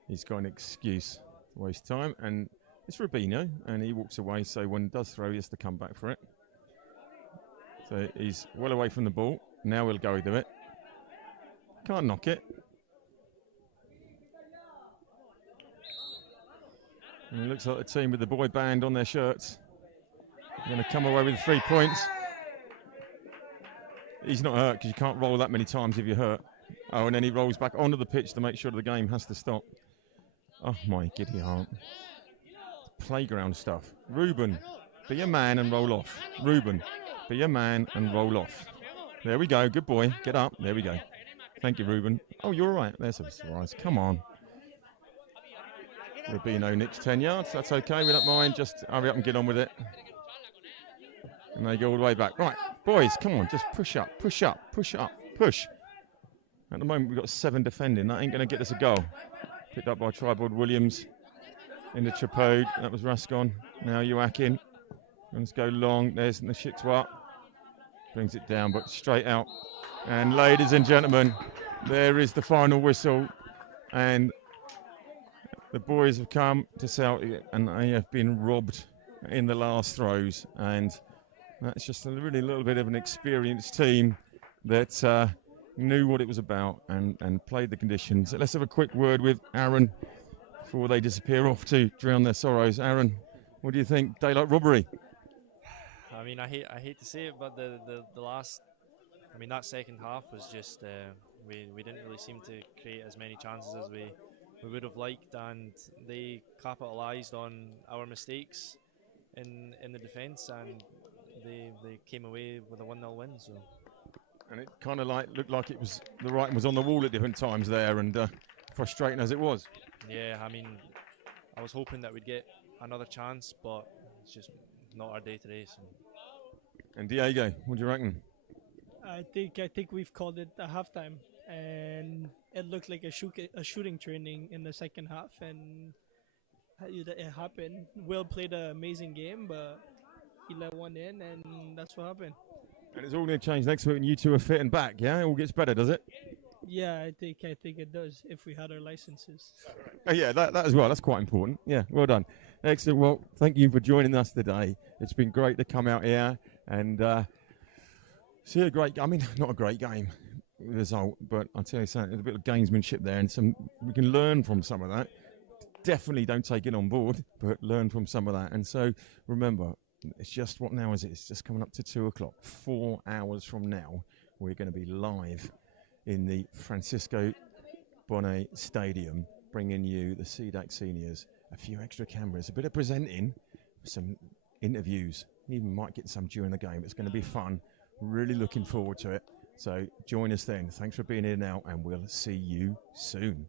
he's got an excuse to waste time. And it's Rubinho, and he walks away, so when he does throw, he has to come back for it. So he's well away from the ball. Now we'll go with it. Can't knock it. And it looks like the team with the boy band on their shirts are going to come away with 3 points. He's not hurt because you can't roll that many times if you're hurt. Oh, and then he rolls back onto the pitch to make sure the game has to stop. Oh, my giddy heart. Playground stuff. Ruben, be a man and roll off. Ruben, be a man and roll off. There we go. Good boy. Get up. There we go. Thank you, Ruben. Oh, you're all right. There's a surprise. Come on. Rubino nicks 10 yards. That's okay. We don't mind. Just hurry up and get on with it. And they go all the way back. Right, boys, come on. Just push up, push up, push up, push. At the moment, we've got 7 defending. That ain't going to get us a goal. Picked up by Tribald Williams. in the trapode. That was Rascon. Now Joaquin. Let's go long. There's Nashikwa. Brings it down, but straight out. And ladies and gentlemen, there is the final whistle. And the boys have come to Celtic and they have been robbed in the last throws. And that's just a really little bit of an experienced team that knew what it was about and played the conditions. Let's have a quick word with Aaron before they disappear off to drown their sorrows. Aaron, what do you think? Daylight robbery? I mean, I hate to say it, but the last, I mean, that second half was just we didn't really seem to create as many chances as we would have liked, and they capitalised on our mistakes in the defence, and they came away with a 1-0 win. So. And it kind of looked like it was the writing was on the wall at different times there, and frustrating as it was. Yeah, I mean, I was hoping that we'd get another chance, but it's just not our day today. So. And Diego, what do you reckon? I think we've called it a halftime, and it looked like a shooting training in the second half, and it happened. Will played an amazing game, but he let one in, and that's what happened. And it's all going to change next week when you two are fit and back, yeah? It all gets better, does it? Yeah, I think it does if we had our licenses. Oh, yeah, that as well. That's quite important. Yeah, well done. Excellent. Well, thank you for joining us today. It's been great to come out here and see a great. I mean, not a great game result, but I'll tell you something. There's a bit of gamesmanship there, and we can learn from some of that. Definitely don't take it on board, but learn from some of that. And so remember, it's just what now is it? It's just coming up to 2 o'clock. 4 hours from now, we're going to be live in the Francisco Bonnet Stadium, bringing you the CDAC seniors, a few extra cameras, a bit of presenting, some interviews. Even might get some during the game. It's going to be fun. Really looking forward to it. So join us then. Thanks for being here now, and we'll see you soon.